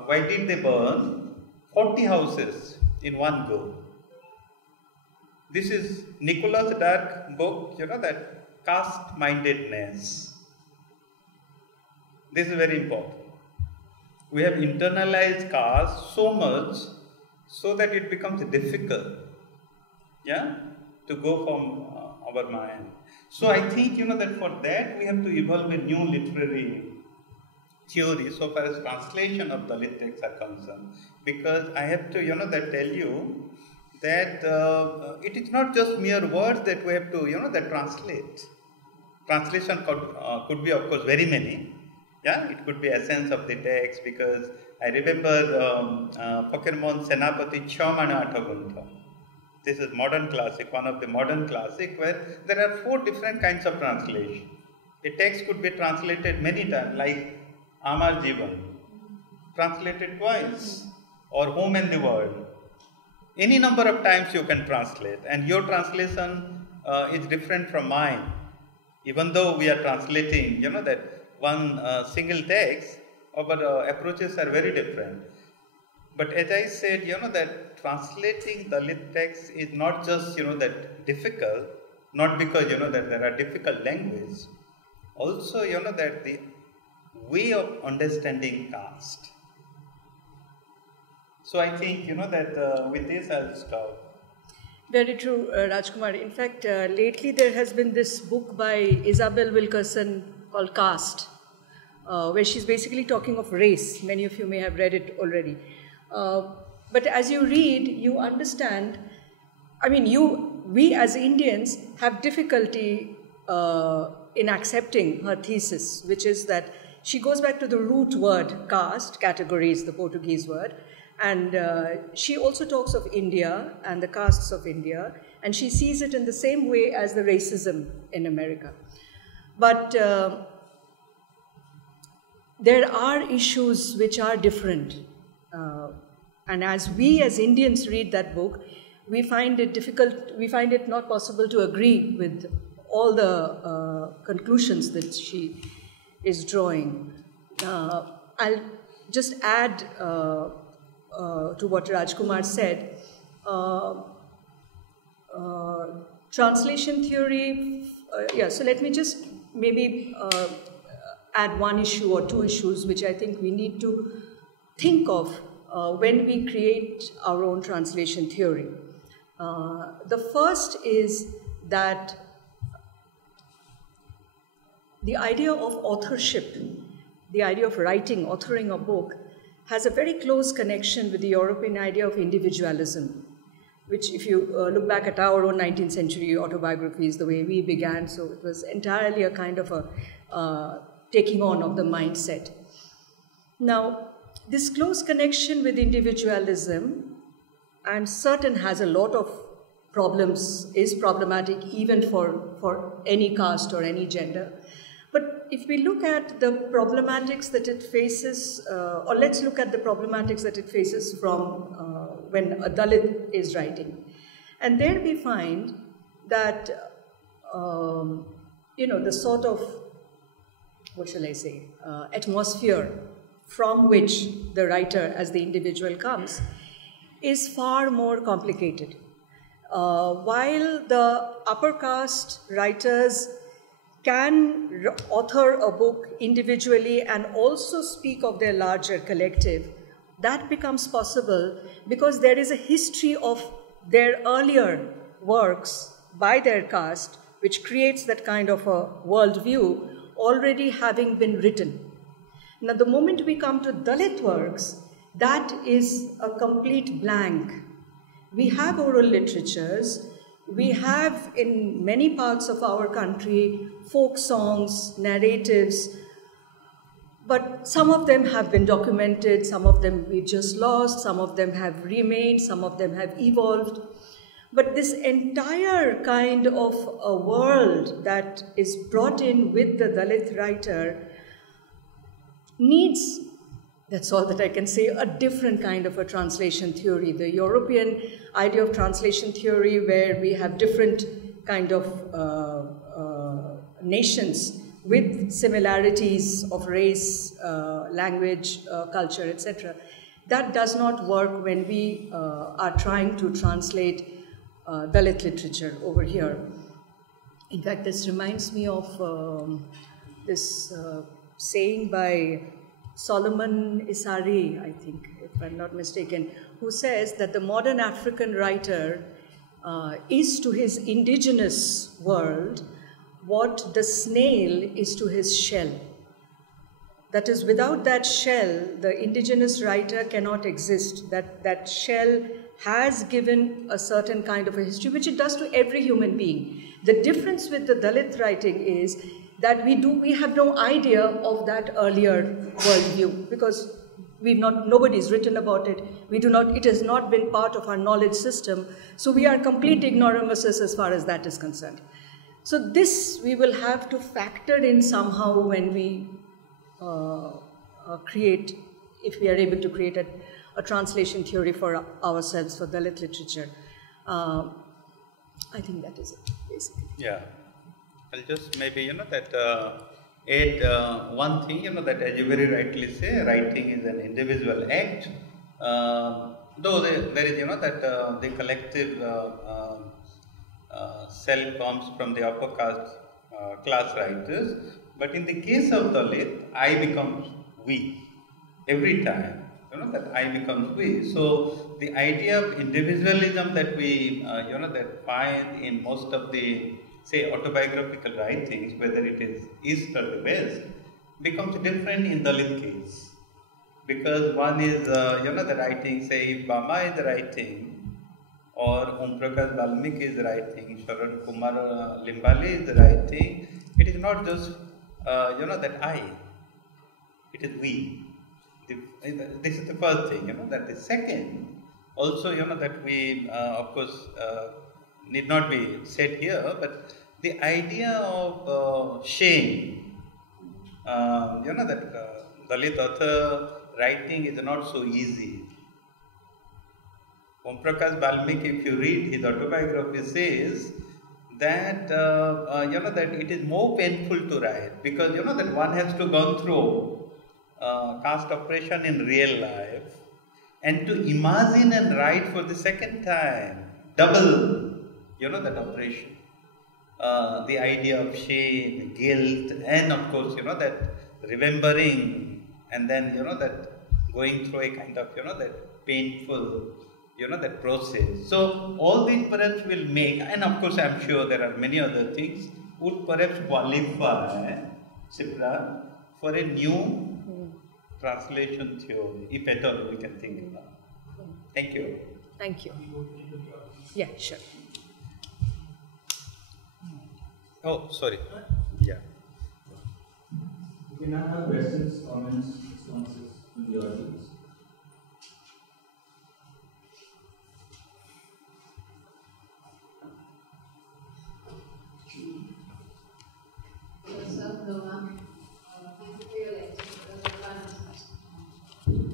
why did they burn 40 houses in one go? This is Nicholas Dark book, that caste-mindedness. This is very important. We have internalized caste so much so that it becomes difficult, to go from our mind. So I think, that for that we have to evolve a new literary theory so far as translation of Dalit texts are concerned. Because I have to, that tell you that it is not just mere words that we have to, that translate. Translation could be, of course, very many. It could be essence of the text, because I remember Pokemon Senapati Chhamana Athaguntha. This is modern classic, one of the modern classic, where there are 4 different kinds of translation. A text could be translated many times, like Amar Jivan, translated twice, or Home and the World. Any number of times you can translate, and your translation is different from mine. Even though we are translating, that one single text, our approaches are very different. But as I said, that translating Dalit text is not just, that difficult, not because, that there are difficult language. Also, that the way of understanding caste. So I think, that with this I'll stop. Very true, Rajkumar. In fact, lately there has been this book by Isabel Wilkerson called Caste, where she's basically talking of race. Many of you may have read it already. But as you read, you understand, we as Indians have difficulty in accepting her thesis, which is that she goes back to the root word, caste, category is the Portuguese word, and she also talks of India and the castes of India, and she sees it in the same way as the racism in America. But there are issues which are different. And as we as Indians read that book, we find it difficult, we find it not possible to agree with all the conclusions that she is drawing. I'll just add to what Rajkumar said. Translation theory, so let me just maybe add one issue or two issues which I think we need to think of when we create our own translation theory. The first is that the idea of authorship, the idea of writing, authoring a book, has a very close connection with the European idea of individualism, which if you look back at our own 19th century autobiographies, the way we began, so it was entirely a kind of a taking on of the mindset. Now, this close connection with individualism, I'm certain has a lot of problems, is problematic even for any caste or any gender. But if we look at the problematics that it faces, or let's look at the problematics that it faces from when a Dalit is writing. And there we find that, the sort of, what shall I say, atmosphere from which the writer as the individual comes is far more complicated. While the upper caste writers can author a book individually and also speak of their larger collective, that becomes possible because there is a history of their earlier works by their caste, which creates that kind of a worldview already having been written. Now, the moment we come to Dalit works, that is a complete blank. We have oral literatures. We have, in many parts of our country, folk songs, narratives, but some of them have been documented, some of them we just lost, some of them have remained, some of them have evolved. But this entire kind of a world that is brought in with the Dalit writer needs, that's all that I can say, a different kind of a translation theory. The European idea of translation theory, where we have different kind of nations with similarities of race, language, culture, etc. That does not work when we are trying to translate Dalit literature over here. In fact, this reminds me of this saying by Solomon Isari, I think, if I'm not mistaken, who says that the modern African writer is to his indigenous world what the snail is to his shell. That is, without that shell, the indigenous writer cannot exist. That shell has given a certain kind of a history, which it does to every human being. The difference with the Dalit writing is that we have no idea of that earlier worldview because nobody's written about it. It has not been part of our knowledge system. So we are complete ignoramuses as far as that is concerned. So this we will have to factor in somehow when we create, if we are able to create a translation theory for ourselves for Dalit literature. I think that is it, basically. Yeah. I'll just maybe, that one thing, that as you very rightly say, writing is an individual act. Though there is, that the collective self comes from the upper caste class writers, but in the case of Dalit, I becomes we every time. That I becomes we. So the idea of individualism that we, that find in most of the, say, autobiographical writings, whether it is East or the West, becomes different in Dalit case. Because one is, the writing, say, Bama is writing, or Prakash Valmiki is writing, Sharan Kumar Limbali is writing, it is not just, that I, it is we. This is the first thing, that the second, also, that we, of course, need not be said here, but the idea of shame, that Dalit author writing is not so easy. Prakash Valmiki, if you read his autobiography, says that, that it is more painful to write because, that one has to go through caste oppression in real life and to imagine and write for the second time, double, that oppression. The idea of shame, guilt, and of course, that remembering and then, that going through a kind of, that painful, that process. So all these perhaps will make, and of course I'm sure there are many other things, would perhaps qualify Sipra for a new translation theory, if at all we can think about. Thank you. Thank you. Yeah, sure. Oh, sorry. Yeah. We can now have questions, comments, responses from the audience.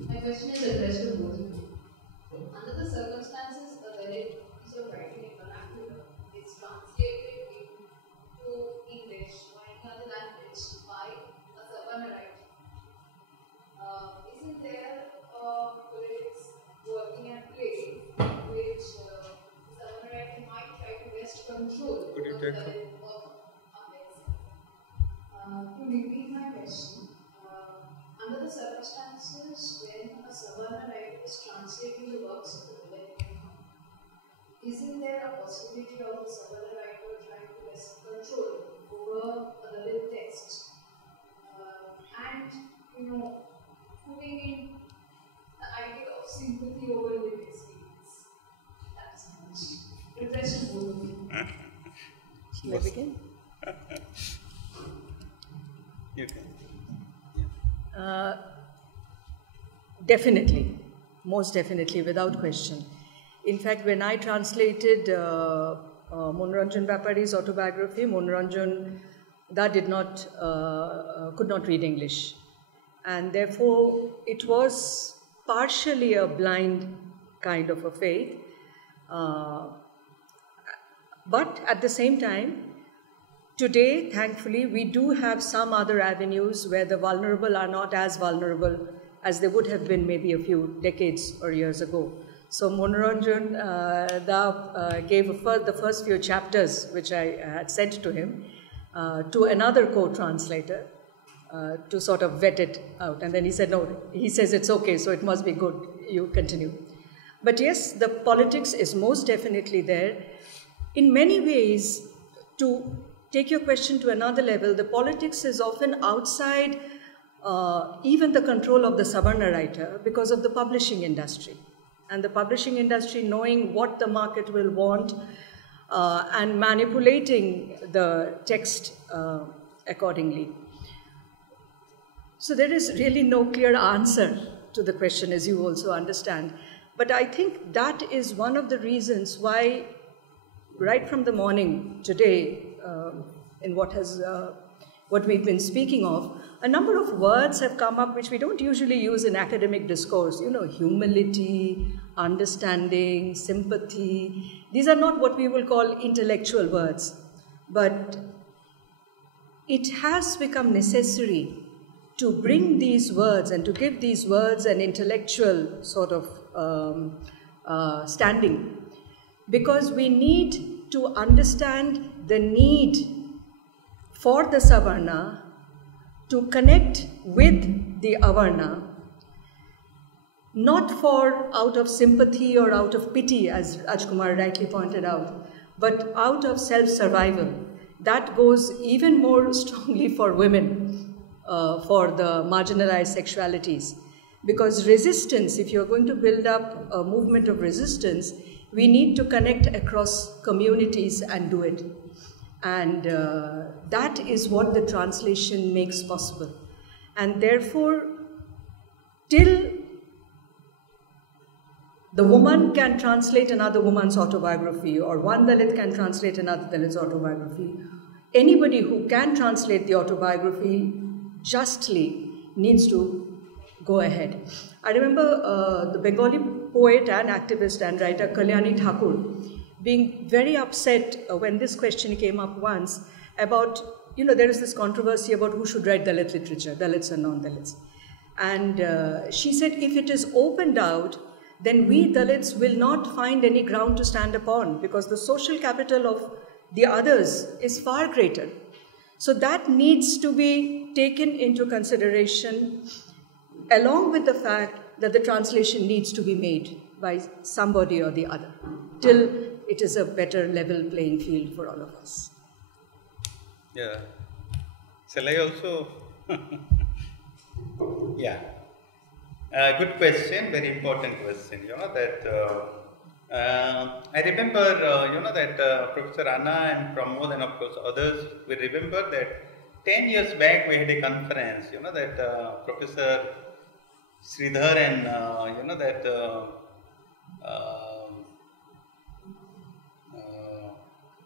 My question is addressed to both of you. Under the circumstances, a Dalit piece of writing in vernacular is translated into English or any other language by a Savarna writer. Isn't there politics working at play which Savarna writer might try to wrest control of the Dalit work on themselves? To repeat my question, under the circumstances when a Savarna writer is translating the works of the Dalit, isn't there a possibility of the Savarna writer trying to wrest control over a Dalit text and, putting in the idea of sympathy over lived experience? That's my question. Request to both of you. Shall I begin? You can. Definitely, most definitely, without question. In fact, when I translated Monoranjan Bapari's autobiography, Monoranjan could not read English, and therefore it was partially a blind kind of a faith. But at the same time, today, thankfully, we do have some other avenues where the vulnerable are not as vulnerable as they would have been maybe a few decades or years ago. So Monoranjan gave the first few chapters, which I had sent to him, to another co-translator to sort of vet it out. And then he said, no, he says it's okay, so it must be good. You continue. But yes, the politics is most definitely there. In many ways, to take your question to another level, the politics is often outside even the control of the Savarna writer because of the publishing industry. And the publishing industry knowing what the market will want and manipulating the text accordingly. So there is really no clear answer to the question, as you also understand. But I think that is one of the reasons why, right from the morning today, in what we've been speaking of, a number of words have come up which we don't usually use in academic discourse. Humility, understanding, sympathy. These are not what we will call intellectual words. But it has become necessary to bring these words and to give these words an intellectual sort of standing, because we need to understand the need for the Savarna to connect with the Avarna, not for out of sympathy or out of pity, as Rajkumar rightly pointed out, but out of self-survival. That goes even more strongly for women, for the marginalized sexualities. Because resistance, if you're going to build up a movement of resistance, we need to connect across communities and do it. And that is what the translation makes possible. And therefore, till the woman can translate another woman's autobiography, or one Dalit can translate another Dalit's autobiography, anybody who can translate the autobiography justly needs to go ahead. I remember the Bengali poet and activist and writer Kalyani Thakur being very upset when this question came up once about, there is this controversy about who should write Dalit literature, Dalits and non-Dalits. And she said, if it is opened out, then we Dalits will not find any ground to stand upon, because the social capital of the others is far greater. So that needs to be taken into consideration, along with the fact that the translation needs to be made by somebody or the other, till it is a better level playing field for all of us. Yeah. Shall I also? Yeah. Good question, very important question. I remember, that Professor Anna and Pramod and of course others, we remember that 10 years back we had a conference, that Professor Sridhar and,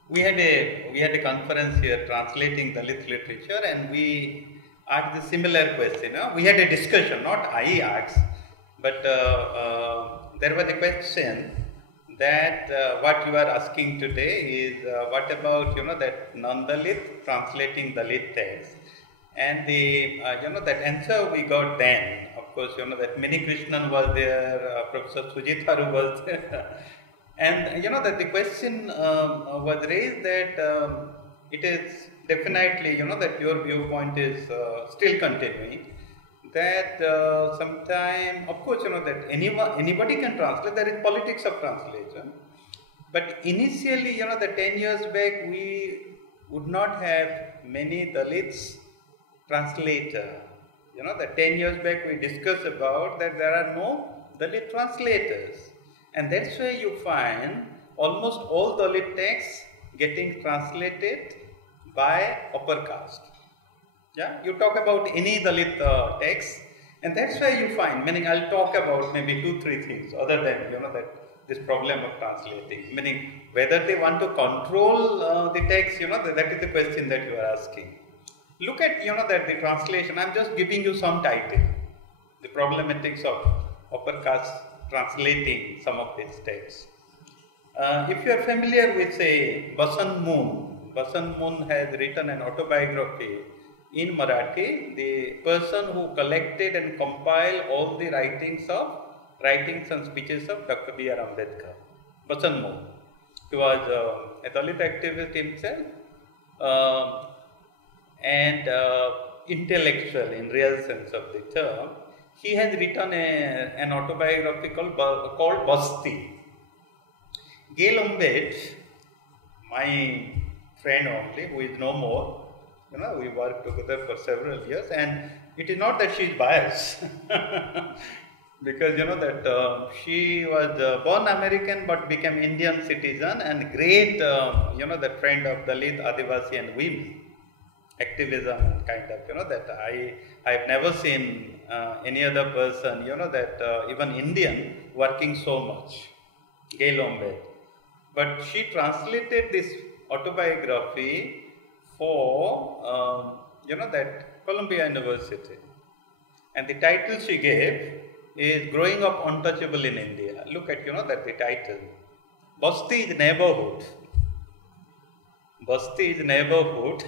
we had a conference here translating Dalit literature, and we asked the similar question. We had a discussion, not I asked, but there was a question that what you are asking today is what about that non-Dalit translating Dalit text, and the that answer we got then. Of course, that Mini Krishnan was there, Professor Sujit Haru was there. And that the question was raised that it is definitely that your viewpoint is still continuing, that sometime, of course, that anybody can translate, there is politics of translation, but initially, the 10 years back we would not have many Dalits translator. The 10 years back we discussed about that there are no Dalit translators. And that's why you find almost all Dalit texts getting translated by upper caste. Yeah, you talk about any Dalit text, and that's why you find, meaning I'll talk about maybe 2-3 things other than that this problem of translating, meaning whether they want to control the text, that is the question that you are asking. Look at that the translation. I'm just giving you some title, the problematics of upper caste translating some of these texts. If you are familiar with, say, Basan Moon has written an autobiography in Marathi, the person who collected and compiled all the writings and speeches of Dr. B.R. Ambedkar, Basan Moon. He was a Dalit activist himself and intellectual in real sense of the term. He has written an autobiography called Basti. Gail Umbed, my friend only, who is no more, we worked together for several years, and it is not that she is biased, because that she was born American but became Indian citizen, and great, that friend of Dalit, Adivasi and women activism kind of, that I have never seen any other person, that even Indian working so much, Gail Umbed. But she translated this autobiography for, that Columbia University. And the title she gave is Growing Up Untouchable in India. Look at, that the title. Basti is neighborhood. Basti is neighborhood.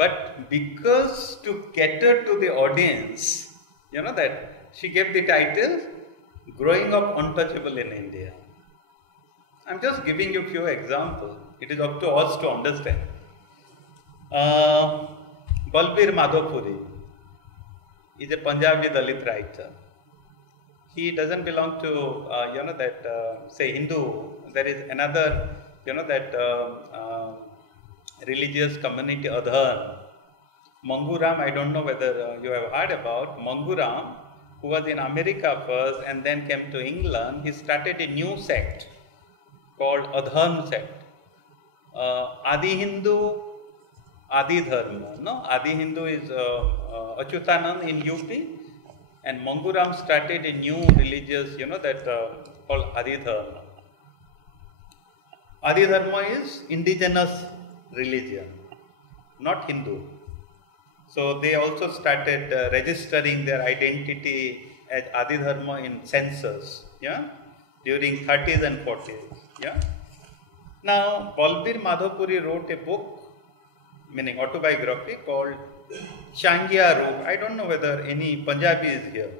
But because to cater to the audience, that she gave the title Growing Up Untouchable in India. I'm just giving you a few examples. It is up to us to understand. Balbir Madhopuri is a Punjabi Dalit writer. He doesn't belong to, say Hindu. There is another, religious community, Adhan. Manguram, I don't know whether you have heard about. Manguram, who was in America first and then came to England, he started a new sect called Adhan sect. Adi Hindu, Adi Dharma. No? Adi Hindu is Achyutanand in UP. And Manguram started a new religious, called Adi Dharma. Adi Dharma is indigenous religion, not Hindu. So they also started registering their identity as Adi Dharma in census, during 30s and 40s, Now, Balbir Madhopuri wrote a book, meaning autobiography, called Changya Roop. I don't know whether any Punjabi is here,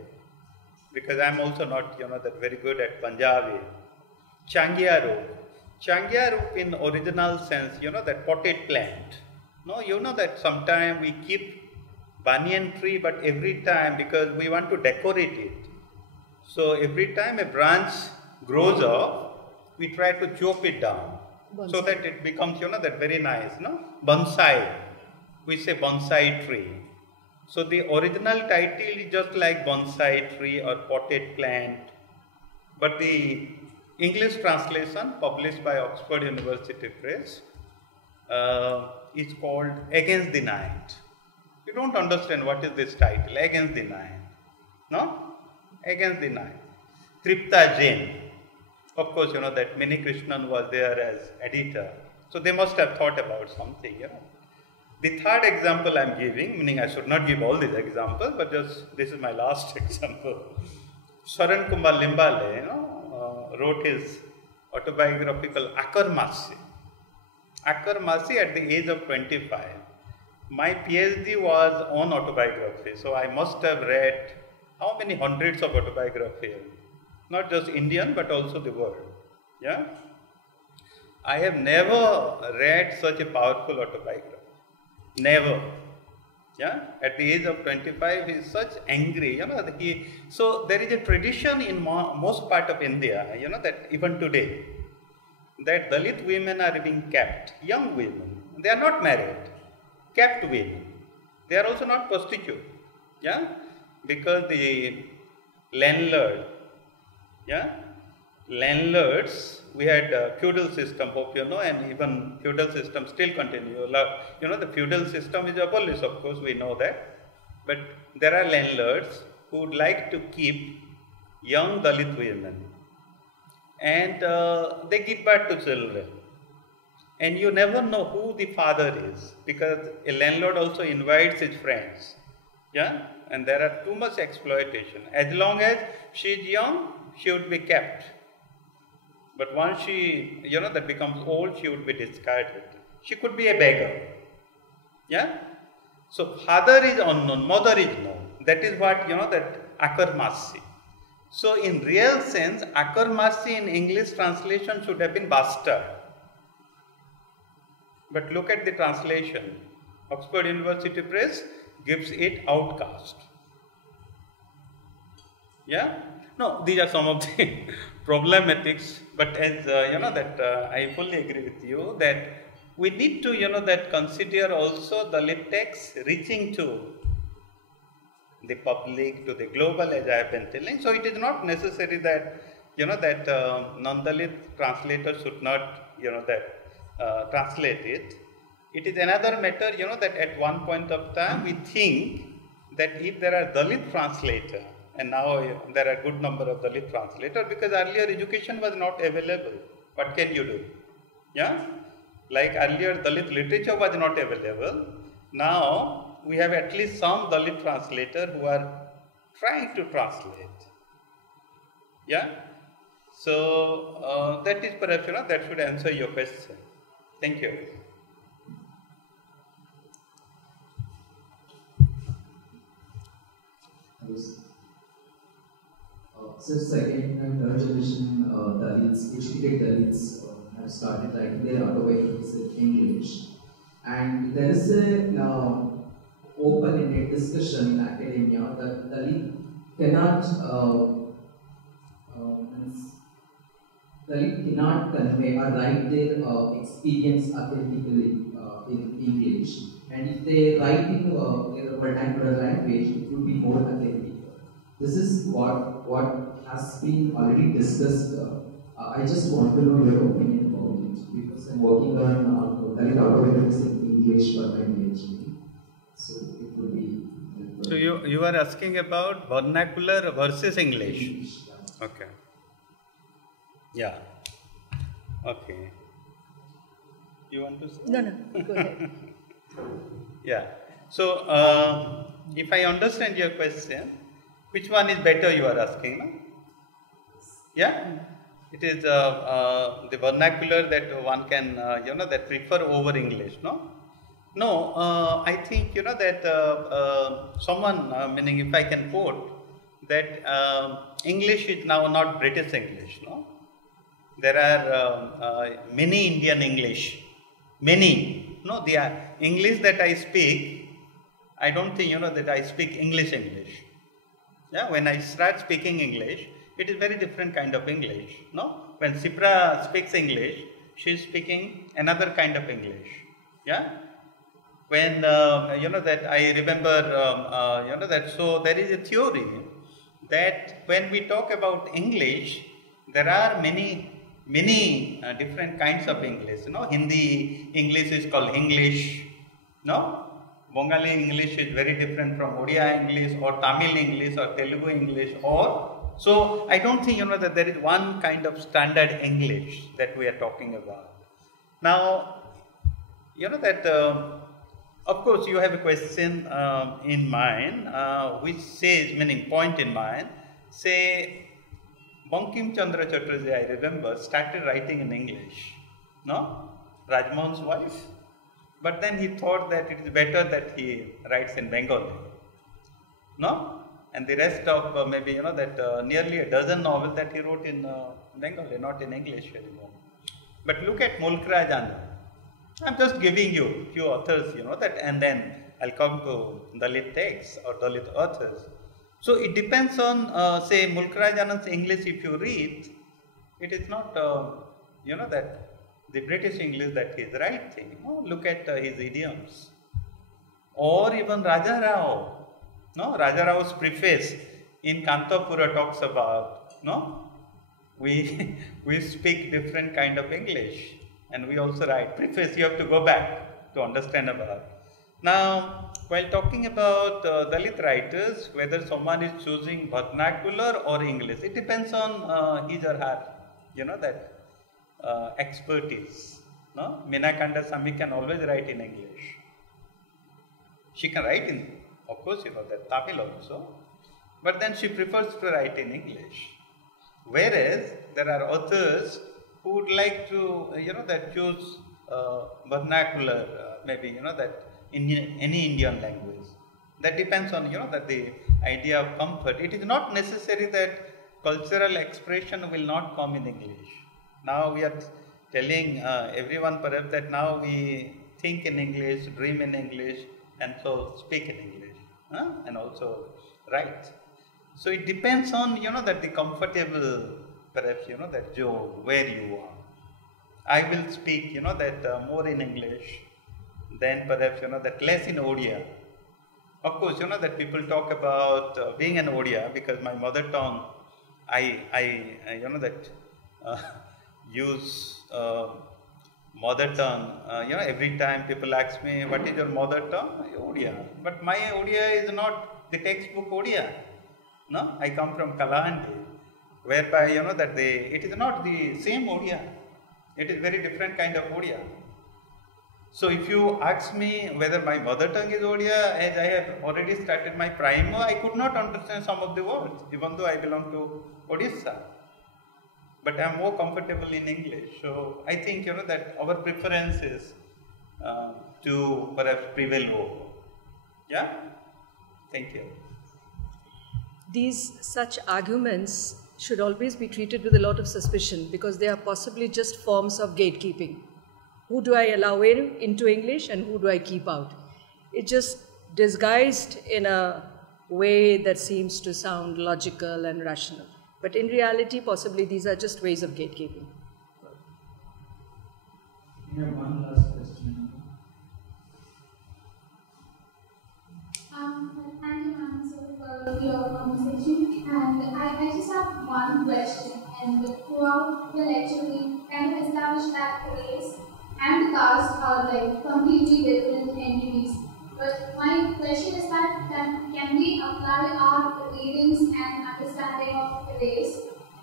because I am also not, that very good at Punjabi. Changya Roop. Changya Roop in original sense, that potted plant. No, that sometimes we keep banyan tree, but every time, because we want to decorate it. So every time a branch grows up, we try to chop it down. Bonsai. So that it becomes, that very nice, no? Bonsai. We say bonsai tree. So the original title is just like bonsai tree or potted plant. But the English translation published by Oxford University Press is called Against the Night. You don't understand what is this title, Against the Night. No? Against the Night. Tripta Jain. Of course, that Mini Krishnan was there as editor. So they must have thought about something, The third example I am giving, meaning I should not give all these examples, but just this is my last example. Saran Kumar Limbale, wrote his autobiographical Akarmasi. Akarmasi at the age of 25. My PhD was on autobiography, so I must have read how many hundreds of autobiographies, not just Indian but also the world. I have never read such a powerful autobiography. Never. At the age of 25, he is such angry, so there is a tradition in most part of India, that even today, that Dalit women are being kept, young women, they are not married, kept women, they are also not prostitute, because the landlord, landlords, we had feudal system, hope you know, and even feudal system still continue. The feudal system is abolished, of course, we know that. But there are landlords who would like to keep young Dalit women. And they give birth to children. And you never know who the father is, because a landlord also invites his friends. And there are too much exploitation. As long as she is young, she would be kept. But once she, that becomes old, she would be discarded. She could be a beggar. So father is unknown, mother is known. That is what, that Akarmasi. So in real sense, Akarmasi in English translation should have been bastard. But look at the translation. Oxford University Press gives it outcast. No, these are some of the problematics, but as I fully agree with you that we need to that consider also the lit text reaching to the public, to the global, as I have been telling. So it is not necessary that non-Dalit translator should not translate it. It is another matter that at one point of time we think that if there are Dalit translators, and now there are a good number of Dalit translators, because earlier education was not available. What can you do? Like earlier Dalit literature was not available. Now we have at least some Dalit translators who are trying to translate. So that is perhaps that should answer your question. Thank you. Yes. So second and third generation Dalits, educated Dalits have started writing their autobiographies in English. And there is an open-ended discussion in academia that Dalit cannot convey or write their experience authentically in English. And if they write in a vernacular language, it would be more authentic. This is what has been already discussed. I just want to know your opinion about it because I'm working on Dalit autobiographies in English for my PhD. So it would be. So you are asking about vernacular versus English. Yeah. Okay. Yeah. Okay. You want to say? No, go ahead. Yeah. So if I understand your question, which one is better you are asking, no? Yeah? It is the vernacular that one can, that prefer over English, no? No, I think, that someone, meaning if I can quote, that English is now not British English, no? There are many Indian English, many, no, the English that I speak, I don't think, that I speak English. Yeah, when I start speaking English, it is very different kind of English, no? When Sipra speaks English, she is speaking another kind of English, yeah? When, that I remember, that, so there is a theory that when we talk about English, there are many different kinds of English, Hindi English is called English, no? Bengali English is very different from Odia English or Tamil English or Telugu English or, so I don't think, that there is one kind of standard English that we are talking about. Now, that, of course you have a question in mind, which says, meaning point in mind, say, Bankim Chandra Chatterjee, I remember, started writing in English, no? Rajmohan's wife. But then he thought that it is better that he writes in Bengali, no? And the rest of maybe, that nearly a dozen novels that he wrote in Bengali, not in English anymore. But look at Mulkraj Anand. I'm just giving you few authors, that, and then I'll come to Dalit texts or Dalit authors. So it depends on, say, Mulkraj Anand's English, if you read, it is not, that the British English that he is writing. Look at his idioms. Or even Raja Rao. No, Raja Rao's preface in Kantapura talks about, we speak different kind of English and we also write preface. You have to go back to understand about. Now, while talking about Dalit writers, whether someone is choosing vernacular or English, it depends on his or her, that expertise. No, Minakanda Sami can always write in English. She can write in, of course, that Tamil also, but then she prefers to write in English. Whereas there are authors who would like to, that choose vernacular, maybe, that in any Indian language. That depends on, that the idea of comfort. It is not necessary that cultural expression will not come in English. Now we are telling everyone perhaps that now we think in English, dream in English, and so speak in English, and also write. So it depends on, that the comfortable, perhaps, that zone where you are. I will speak, that more in English, then perhaps, that less in Odia. Of course, that people talk about being an Odia because my mother tongue, I use mother tongue. Every time people ask me, what is your mother tongue? Odia. But my Odia is not the textbook Odia. No, I come from Kalahandi, whereby, that it is not the same Odia. It is very different kind of Odia. So if you ask me whether my mother tongue is Odia, as I have already started my primer, I could not understand some of the words, even though I belong to Odisha. But I am more comfortable in English. So I think, that our preference is to perhaps prevail over. Yeah? Thank you. such arguments should always be treated with a lot of suspicion, because they are possibly just forms of gatekeeping. Who do I allow into English and who do I keep out? It's just disguised in a way that seems to sound logical and rational. But in reality, possibly these are just ways of gatekeeping. We have one last question. Thank you, ma'am, for your conversation. And I just have one question. And throughout the lecture, we kind of established that race and caste are like completely different entities. But my question is that can we apply our readings and understanding of race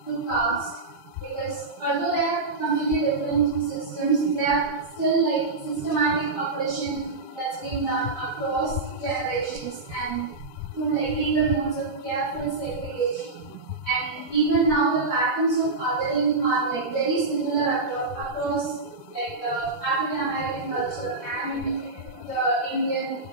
to caste? Because although they are completely different systems, they are still like systematic oppression that's being done across generations and through like legal modes of careful segregation. And even now the patterns of othering are like very similar across like the African American culture and the Indian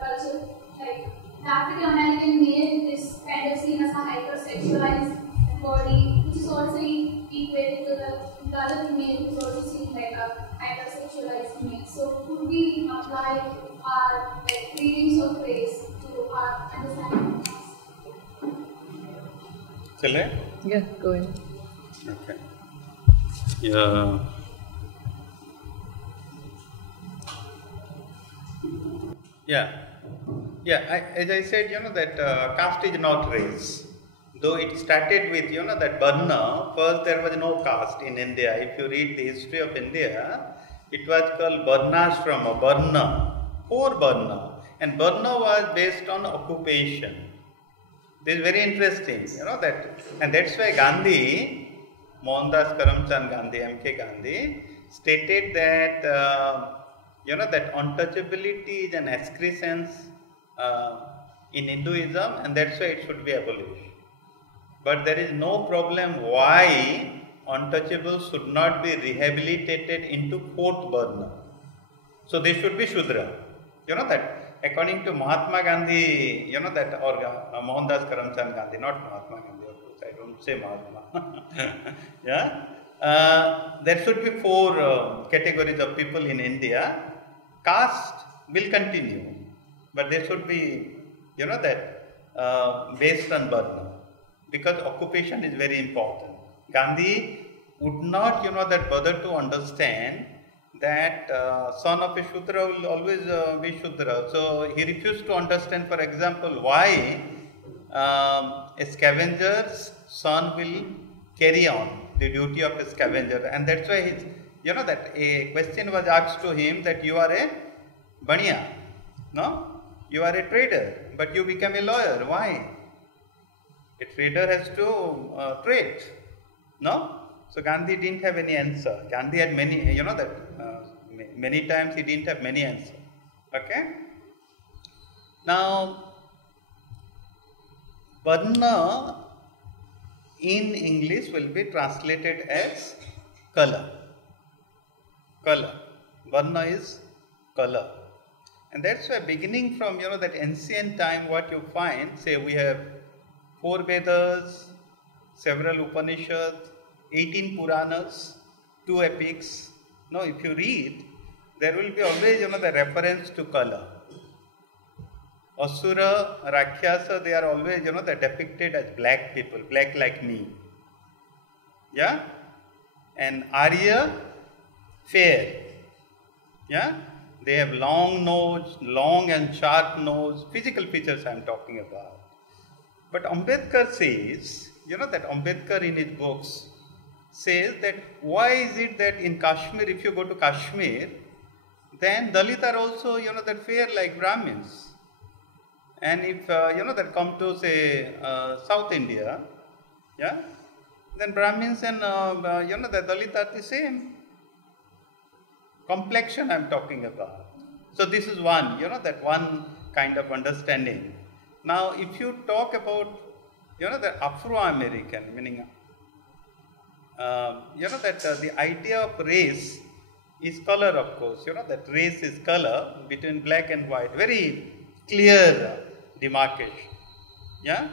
culture. Like the African American male is kind of seen as a hypersexualized body, which is also equated to the Dalit male, which is also seen like a hypersexualized male. So could we apply our like readings of race to our understanding of caste? Shall I? Yeah, go ahead. Okay. Yeah. As I said, that caste is not race. Though it started with, that Varna. First, there was no caste in India. If you read the history of India, it was called Varnashrama, Varna, 4 Varna, and Varna was based on occupation. This is very interesting, that, and that's why Gandhi, Mohandas Karamchand Gandhi, M.K. Gandhi, stated that, that untouchability is an excrescence in Hinduism, and that's why it should be abolished. But there is no problem why untouchables should not be rehabilitated into 4th Varna. So they should be Shudra. That. According to Mahatma Gandhi, that, or Mohandas Karamchand Gandhi, not Mahatma Gandhi, of course, I don't say Mahatma. There should be 4 categories of people in India. Caste will continue, but they should be, that based on Varna, because occupation is very important. Gandhi would not, that bother to understand that son of a Shudra will always be Shudra. So he refused to understand, for example, why a scavenger's son will carry on the duty of a scavenger. And that's why his, that a question was asked to him that you are a baniya, no? You are a trader, but you become a lawyer. Why? A trader has to trade, no? So Gandhi didn't have any answer. Gandhi had many, that many times he didn't have many answers. Okay? Now, Varna in English will be translated as color. Color. Varna is color. And that's why beginning from, that ancient time, what you find, say we have 4 Vedas, several Upanishads, 18 Puranas, 2 epics. Now, if you read, there will be always, the reference to color. Asura, Rakshasa, they are always, they're depicted as black people, black like me. Yeah? And Arya, fair. Yeah? They have long nose, long and sharp nose, physical features I am talking about. But Ambedkar says, that Ambedkar in his books says that why is it that in Kashmir, if you go to Kashmir, then Dalit are also, that fair like Brahmins. And if, that come to say South India, yeah, then Brahmins and, the Dalit are the same. Complexion I am talking about. So this is one, that one kind of understanding. Now, if you talk about, the Afro-American, meaning, that the idea of race is color, of course, that race is color between black and white, very clear demarcation. Yeah?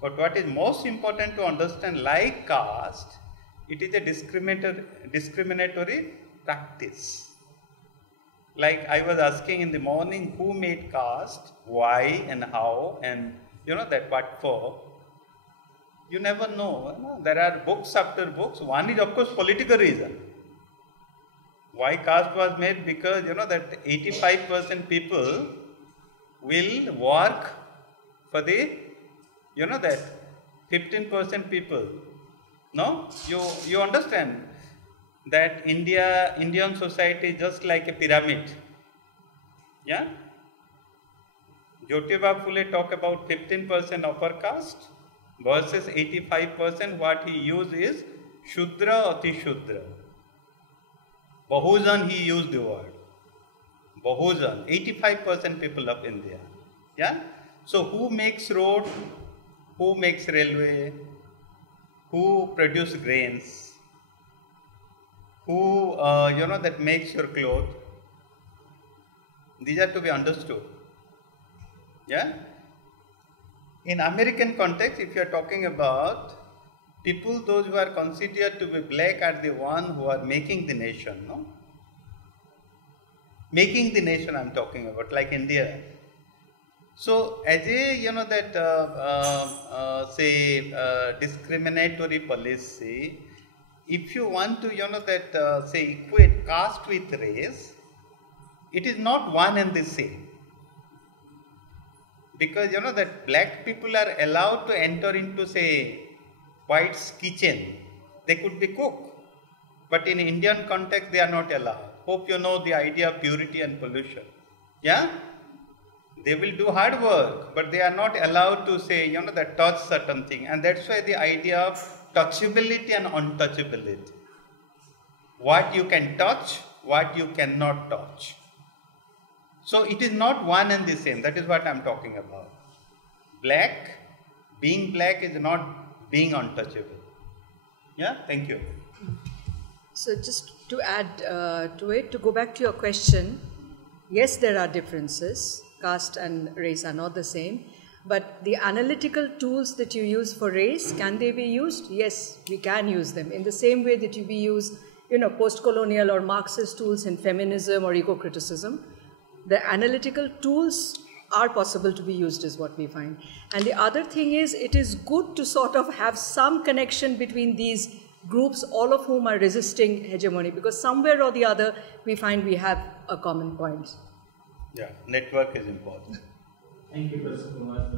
But what is most important to understand, like caste, it is a discriminatory practice. Like I was asking in the morning, who made caste, why and how, and that what for. You never know. There are books after books. One is of course political reason. Why caste was made? Because that 85% people will work for the that 15% people. No? You understand that Indian society is just like a pyramid. Yeah? Jyotiba Phule talk about 15% upper caste versus 85%. What he used is Shudra Ati Shudra. Bahujan he used the word. Bahujan, 85% people of India. Yeah? So who makes road? Who makes railway? Who produce grains? Who that makes your clothes? These are to be understood. Yeah? In American context, if you are talking about people, those who are considered to be black are the one who are making the nation, no? Making the nation I'm talking about, like India. So, as a, discriminatory policy, if you want to, equate caste with race, it is not one and the same. Because, that black people are allowed to enter into, say, white's kitchen. They could be cook. But in Indian context, they are not allowed. Hope you know the idea of purity and pollution. Yeah? They will do hard work, but they are not allowed to say, that touch certain thing. And that's why the idea of touchability and untouchability. What you can touch, what you cannot touch. So it is not one and the same. That is what I am talking about. Being black is not being untouchable. Yeah, thank you. So just to add to it, to go back to your question, yes, there are differences. Caste and race are not the same. But the analytical tools that you use for race, can they be used? Yes, we can use them. In the same way that we use, post-colonial or Marxist tools in feminism or eco-criticism, the analytical tools are possible to be used is what we find. And the other thing is, it is good to sort of have some connection between these groups, all of whom are resisting hegemony, because somewhere or the other, we find we have a common point. Yeah, network is important. Thank you, Professor Kumar.